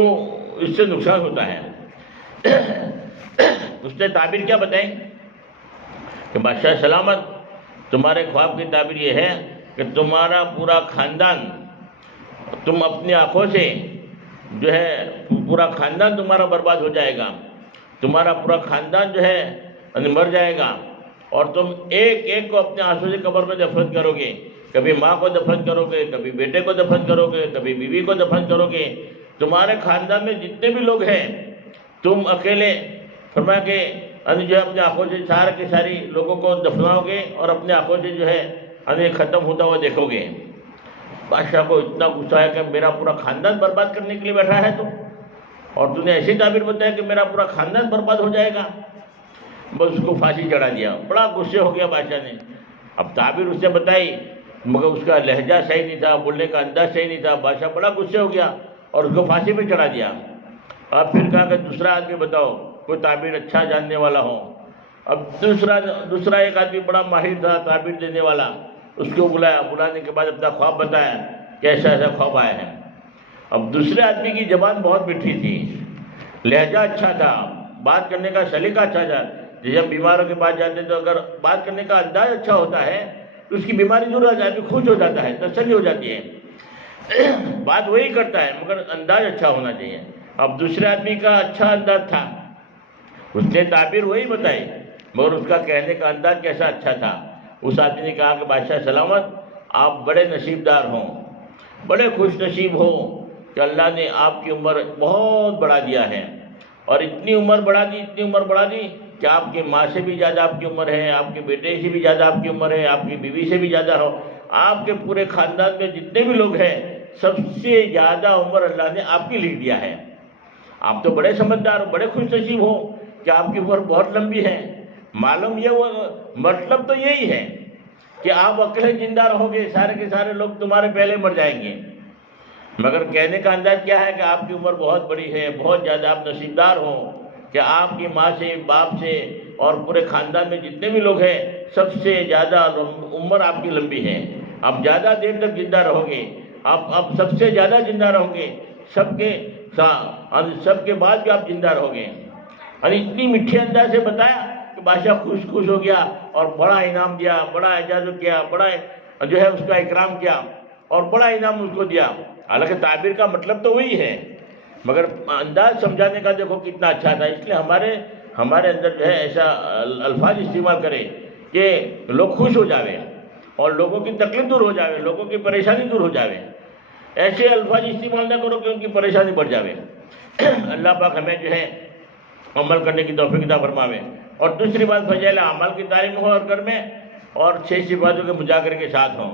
اس سے نقصان ہوتا ہے۔ اس نے تعبیر کیا بتائی کہ بادشاہ سلامت، تمہارے خواب کی تعبیر یہ ہے کہ تمہارا پورا خاندان، تم اپنی آنکھوں سے جو ہے پورا خاندان تمہارا برباد ہو جائے گا، تمہارا پورا خاندان جو ہے مر جائے گا، اور تم ایک ایک کو اپنے آنسوں سے قبر میں دفن کرو گے۔ کبھی ماں کو دفن کرو گے، کبھی بیٹے کو دفن کرو گے، کبھی بیوی کو دفن کرو گے۔ تمہارے خاندان میں جتنے بھی لوگ ہیں تم اکیلے فرمایا کہ جو ہے اپنے آنکھوں سے سارے کے ساری لوگوں کو دفناؤ گے اور اپنے آنکھوں سے جو ہے ختم ہوتا ہوا دیکھو گے۔ بادشاہ کو اتنا غصہ ہے کہ میرا پورا خاندان برباد کرنے کے لیے بیٹھا ہے تو، اور تو نے ایسی تعبیر بتایا کہ میرا پورا خاندان برباد ہو جائے گا۔ بس اس کو پھانسی چڑھا دیا۔ بڑا غصے ہو گیا بادشاہ نے۔ اب تعبیر اس نے بتائی مگر اس کا لہجہ صحیح نہیں تھا، بولنے کا انداز صحیح نہیں تھا۔ بادشاہ بڑا غصے ہو گیا اور اس کو پھانسی پہ چڑھا دیا۔ اب پھر کہا کہ دوسرا آدمی بتاؤ، کوئی تعبیر اچھا جاننے والا ہو۔ اب دوسرا ایک آدمی بڑا ماہر تھا تعبیر دینے والا، اس کو بلایا۔ بلانے کے بعد اپنا خواب بتایا کہ ایسا ایسا خواب آیا ہے۔ اب دوسرے آدمی کی زبان بہت میٹھی تھی، لہجہ اچھا تھا، بات کرنے کا سلیقہ اچھا تھا۔ جب ہم بیماروں کے پاس جاتے تو اگر بات کرنے کا انداز اچھا ہوتا ہے تو اس کی بیماری دور ہو جاتی ہے، خوش ہو جاتا ہے، تسلی ہو جاتی ہے۔ بات وہی کرتا ہے مگر انداز اچھا ہونا چاہیے۔ اب دوسرے آدمی کا اچھا انداز تھا، اس نے تعبیر وہی بتائی مگر اس کا کہنے کا انداز کیسا اچھا تھا۔ اس آدمی نے کہا کہ بادشاہ سلامت، آپ بڑے نصیب دار ہوں، بڑے خوش نصیب ہو کہ اللہ نے آپ کی عمر بہت بڑھا دیا ہے، اور اتنی عمر بڑھا دی کہ آپ کی ماں سے بھی زیادہ آپ کی عمر ہے، آپ کے بیٹے سے بھی زیادہ آپ کی عمر ہے، آپ کی بیوی سے بھی زیادہ ہو، آپ کے پورے خاندان میں جتنے بھی لوگ ہیں سب سے زیادہ عمر اللہ نے آپ کی لکھ دیا ہے۔ آپ تو بڑے سمجھدار ہو، بڑے خوش نصیب ہو کہ آپ کی عمر بہت لمبی ہے۔ معلوم مطلب تو یہی ہے کہ آپ اکیلے زندہ رہو گے، سارے کے سارے لوگ تمہارے پہلے مر جائیں گے، مگر کہنے کا انداز کیا ہے کہ آپ کی عمر بہت بڑی ہے، بہت زیادہ آپ نصیبدار ہو کہ آپ کی ماں سے، باپ سے اور پورے خاندان میں جتنے بھی لوگ ہیں سب سے زیادہ عمر آپ کی لمبی ہے۔ آپ زیادہ دیر تک زندہ رہو گے، آپ سب سے زیادہ زندہ رہو گے، سب کے بعد بھی آپ زندہ رہو گے۔ اور اتنی میٹھے انداز سے بتایا کہ بادشاہ خوش ہو گیا اور بڑا انعام دیا، بڑا اعزاز کیا، بڑا جو ہے اس کا اکرام کیا اور بڑا انعام اس کو دیا۔ حالانکہ تعبیر کا مطلب تو وہی ہے مگر انداز سمجھانے کا دیکھو کتنا اچھا تھا۔ اس لیے ہمارے اندر جو ہے ایسا الفاظ استعمال کرے کہ لوگ خوش ہو جاوے اور لوگوں کی تکلیف دور ہو جاوے، لوگوں کی پریشانی دور ہو جاوے۔ ایسے الفاظ استعمال نہ کرو کہ ان کی پریشانی بڑھ جاوے۔ اللہ پاک ہمیں جو ہے عمل کرنے کی توفیق عطا فرماوے۔ اور دوسری بات فضائل اعمال کی تعلیم ہو اور گھر میں، اور 6 صفاتوں کے مذاکرے کے ساتھ ہوں۔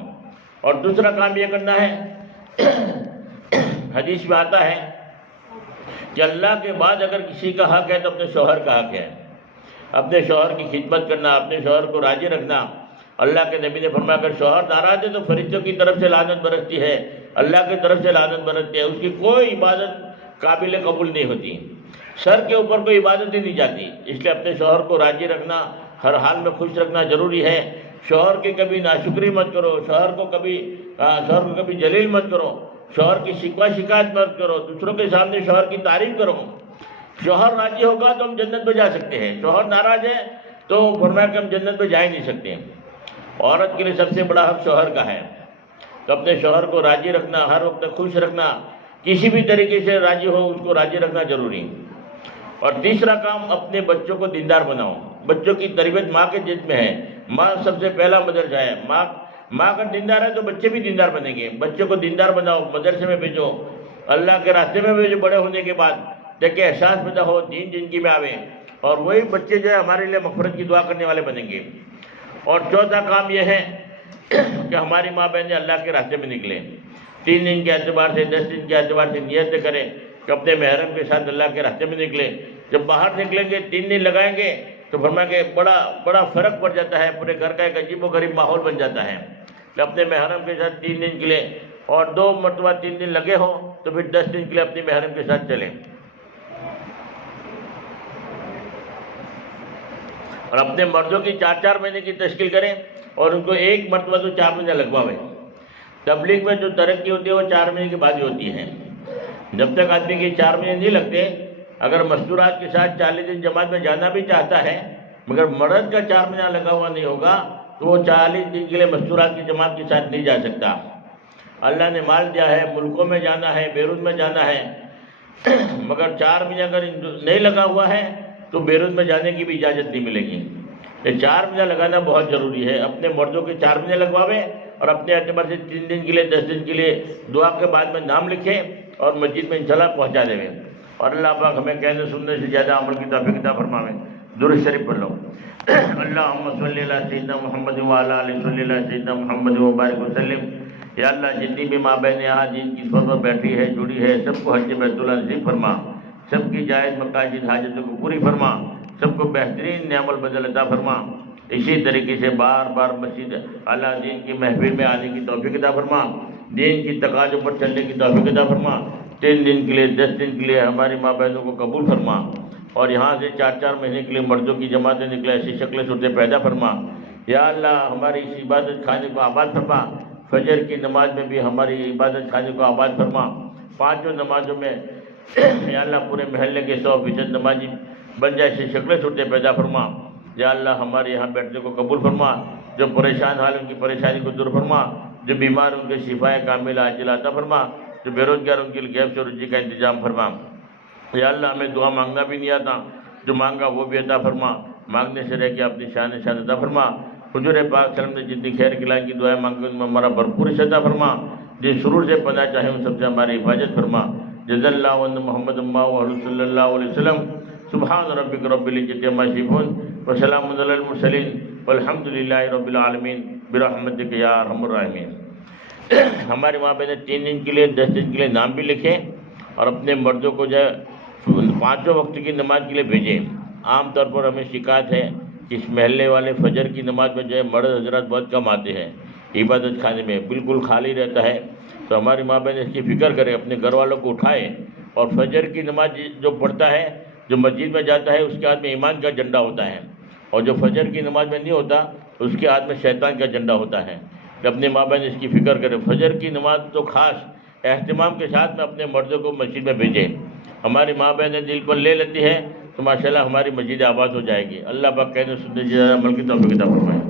اور دوسرا کام یہ کرنا ہے، حدیث میں آتا ہے کہ اللہ کے بعد اگر کسی کا حق ہے تو اپنے شوہر کا حق ہے، اپنے شوہر کی خدمت کرنا، اپنے شوہر کو راضی رکھنا۔ اللہ کے نبی نے فرمایا اگر شوہر ناراض ہے تو فرشتوں کی طرف سے لعنت برستی ہے، اللہ کی طرف سے لعنت برستی ہے، اس کی کوئی عبادت قابل قبول نہیں ہوتی، سر کے اوپر کوئی عبادت ہی نہیں جاتی۔ اس لیے اپنے شوہر کو راضی رکھنا، ہر حال میں خوش رکھنا ضروری ہے۔ شوہر کی کبھی ناشکری مت کرو، شوہر کو کبھی جلیل مت کرو، شوہر کی شکایت مت کرو، دوسروں کے سامنے شوہر کی تعریف کرو۔ شوہر راضی ہوگا تو ہم جنت میں جا سکتے ہیں، شوہر ناراض ہے تو فرمایا کہ ہم جنت میں جا ہی نہیں سکتے۔ عورت کے لیے سب سے بڑا حق شوہر کا ہے، تو اپنے شوہر کو راضی رکھنا، ہر وقت خوش رکھنا، کسی بھی طریقے سے راضی ہو اس کو راضی رکھنا ضروری۔ اور تیسرا کام، اپنے بچوں کو دیندار بناؤ۔ بچوں کی تربیت ماں کے جسم میں ہے، ماں سب سے پہلا مدرسہ ہے۔ ماں کا دیندار ہے تو بچے بھی دیندار بنیں گے۔ بچوں کو دیندار بناؤ، مدرسے میں بھیجو، اللہ کے راستے میں بھیجو، بڑے ہونے کے بعد تاکہ احساس پیدا ہو، دین زندگی میں آوے، اور وہی بچے جو ہے ہمارے لیے مغفرت کی دعا کرنے والے بنیں گے۔ اور چوتھا کام یہ ہے کہ ہماری ماں بہنیں اللہ کے راستے میں نکلیں، 3 دن کے اعتبار سے 10 دن کے اعتبار سے نیت کریں کہ اپنے محرم کے ساتھ اللہ کے راستے میں نکلیں۔ جب باہر نکلیں گے 3 دن لگائیں گے تو فرمایا کہ بڑا فرق پڑ جاتا ہے، پورے گھر کا ایک عجیب و غریب ماحول بن جاتا ہے۔ کہ اپنے محرم کے ساتھ 3 دن کے لیے، اور 2 مرتبہ 3 دن لگے ہوں تو پھر 10 دن کے لیے اپنے محرم کے ساتھ چلیں، اور اپنے مردوں کی 4 مہینے کی تشکیل کریں اور ان کو ایک مرتبہ تو 4 مہینے لگواویں۔ تبلیغ میں جو ترقی ہوتی ہے وہ 4 مہینے کے بعد ہی ہوتی ہے۔ جب تک آدمی کے 4 مہینے نہیں لگتے، اگر مستورات کے ساتھ 40 دن جماعت میں جانا بھی چاہتا ہے مگر مرد کا 4 مہینہ لگا ہوا نہیں ہوگا تو وہ 40 دن کے لیے مستورات کی جماعت کے ساتھ نہیں جا سکتا۔ اللہ نے مال دیا ہے، ملکوں میں جانا ہے، بیرون میں جانا ہے، مگر 4 مہینے اگر نہیں لگا ہوا ہے تو بیرون میں جانے کی بھی اجازت نہیں ملے گی۔ یہ 4 مہینہ لگانا بہت ضروری ہے۔ اپنے مردوں کے 4 مہینے لگواویں اور اپنے اعتبار سے 3 دن کے لیے 10 دن کے لیے دعا کے بعد میں نام لکھیں اور مسجد میں انشاءاللہ پہنچا دیں، اور اللہ پاک ہمیں کہنے سننے سے زیادہ عمل کی توفیق عطا فرمائے۔ درود شریف پڑھ لو۔ اللہم صلی علی سیدنا محمد وعلی آلہ صلی علی سیدنا محمد وبارک وسلم۔ یا اللہ جتنی بھی ماں بہنیں یہاں جن کی صحبت بیٹھی ہے، جڑی ہے، سب کو حج بیت اللہ نصیب فرما، سب کی جائز مقاصد حاجتوں کو پوری فرما، سب کو بہترین نعم البدل عطا فرما۔ اسی طریقے سے بار بار مسجد اللہ دین کی محفل میں آنے کی توفیق عطا فرما، دین کی تقاضوں پر چلنے کی توفیق عطا فرما۔ 3 دن کے لیے 10 دن کے لیے ہماری ماں بہنوں کو قبول فرما، اور یہاں سے 4 مہینے کے لیے مردوں کی جماعتیں نکلے ایسی شکل صورتیں پیدا فرما۔ یا اللہ ہماری اس عبادت خانے کو آباد فرما، فجر کی نماز میں بھی ہماری عبادت خانے کو آباد فرما، 5 نمازوں میں یا اللہ پورے محلے کے 100% نمازی بن جائے ایسی شکلیں صورتیں پیدا فرما۔ یا اللہ ہمارے یہاں بیٹھنے کو قبول فرما، جو پریشان حال ان کی پریشانی کو دور فرما، جو بیمار ان کے شفائے کامل عاجل عطا فرما، جو بے روزگار ان کے لیے غیب سے روزی کا انتظام فرما۔ یا اللہ ہمیں دعا مانگنا بھی نہیں آتا، جو مانگا وہ بھی عطا فرما، مانگنے سے رہ کے اپنی شان عطا فرما۔ حضور پاک صلی اللہ علیہ وسلم نے جتنی خیر کلائی کی دعائیں مانگی ان میں ہمارا بھرپور عطا فرما، جن شرور سے پناہ چاہے ان سب سے ہماری حفاظت فرما۔ جزا اللہ عنہ محمد صلی اللہ علیہ وسلم۔ سبحان ربک رب العزۃ عما یصفون وسلام علی المرسلین والحمد للہ رب العالمین برحمتک یا ارحم الراحمین۔ ہمارے وہاں پہ 3 دن کے لیے 10 دن کے لیے نام بھی لکھیں اور اپنے مردوں کو جو ہے 5 وقت کی نماز کے لیے بھیجیں۔ عام طور پر ہمیں شکایت ہے کہ اس محلے والے فجر کی نماز میں جو ہے مرد حضرات بہت کم آتے ہیں، عبادت خانے میں بالکل خالی رہتا ہے۔ تو ہماری ماں بہن اس کی فکر کرے، اپنے گھر والوں کو اٹھائے، اور فجر کی نماز جو پڑھتا ہے، جو مسجد میں جاتا ہے، اس کے ہاتھ میں ایمان کا جھنڈا ہوتا ہے، اور جو فجر کی نماز میں نہیں ہوتا اس کے ہاتھ میں شیطان کا جھنڈا ہوتا ہے۔ کہ اپنے ماں بہن اس کی فکر کرے، فجر کی نماز تو خاص اہتمام کے ساتھ میں اپنے مردوں کو مسجد میں بھیجیں۔ ہماری ماں بہنیں دل پر لے لیتی ہے تو ماشاءاللہ ہماری مسجد آباد ہو جائے گی۔ اللہ پاک کہنے سننے عمل کی توفیق عطا فرمائے۔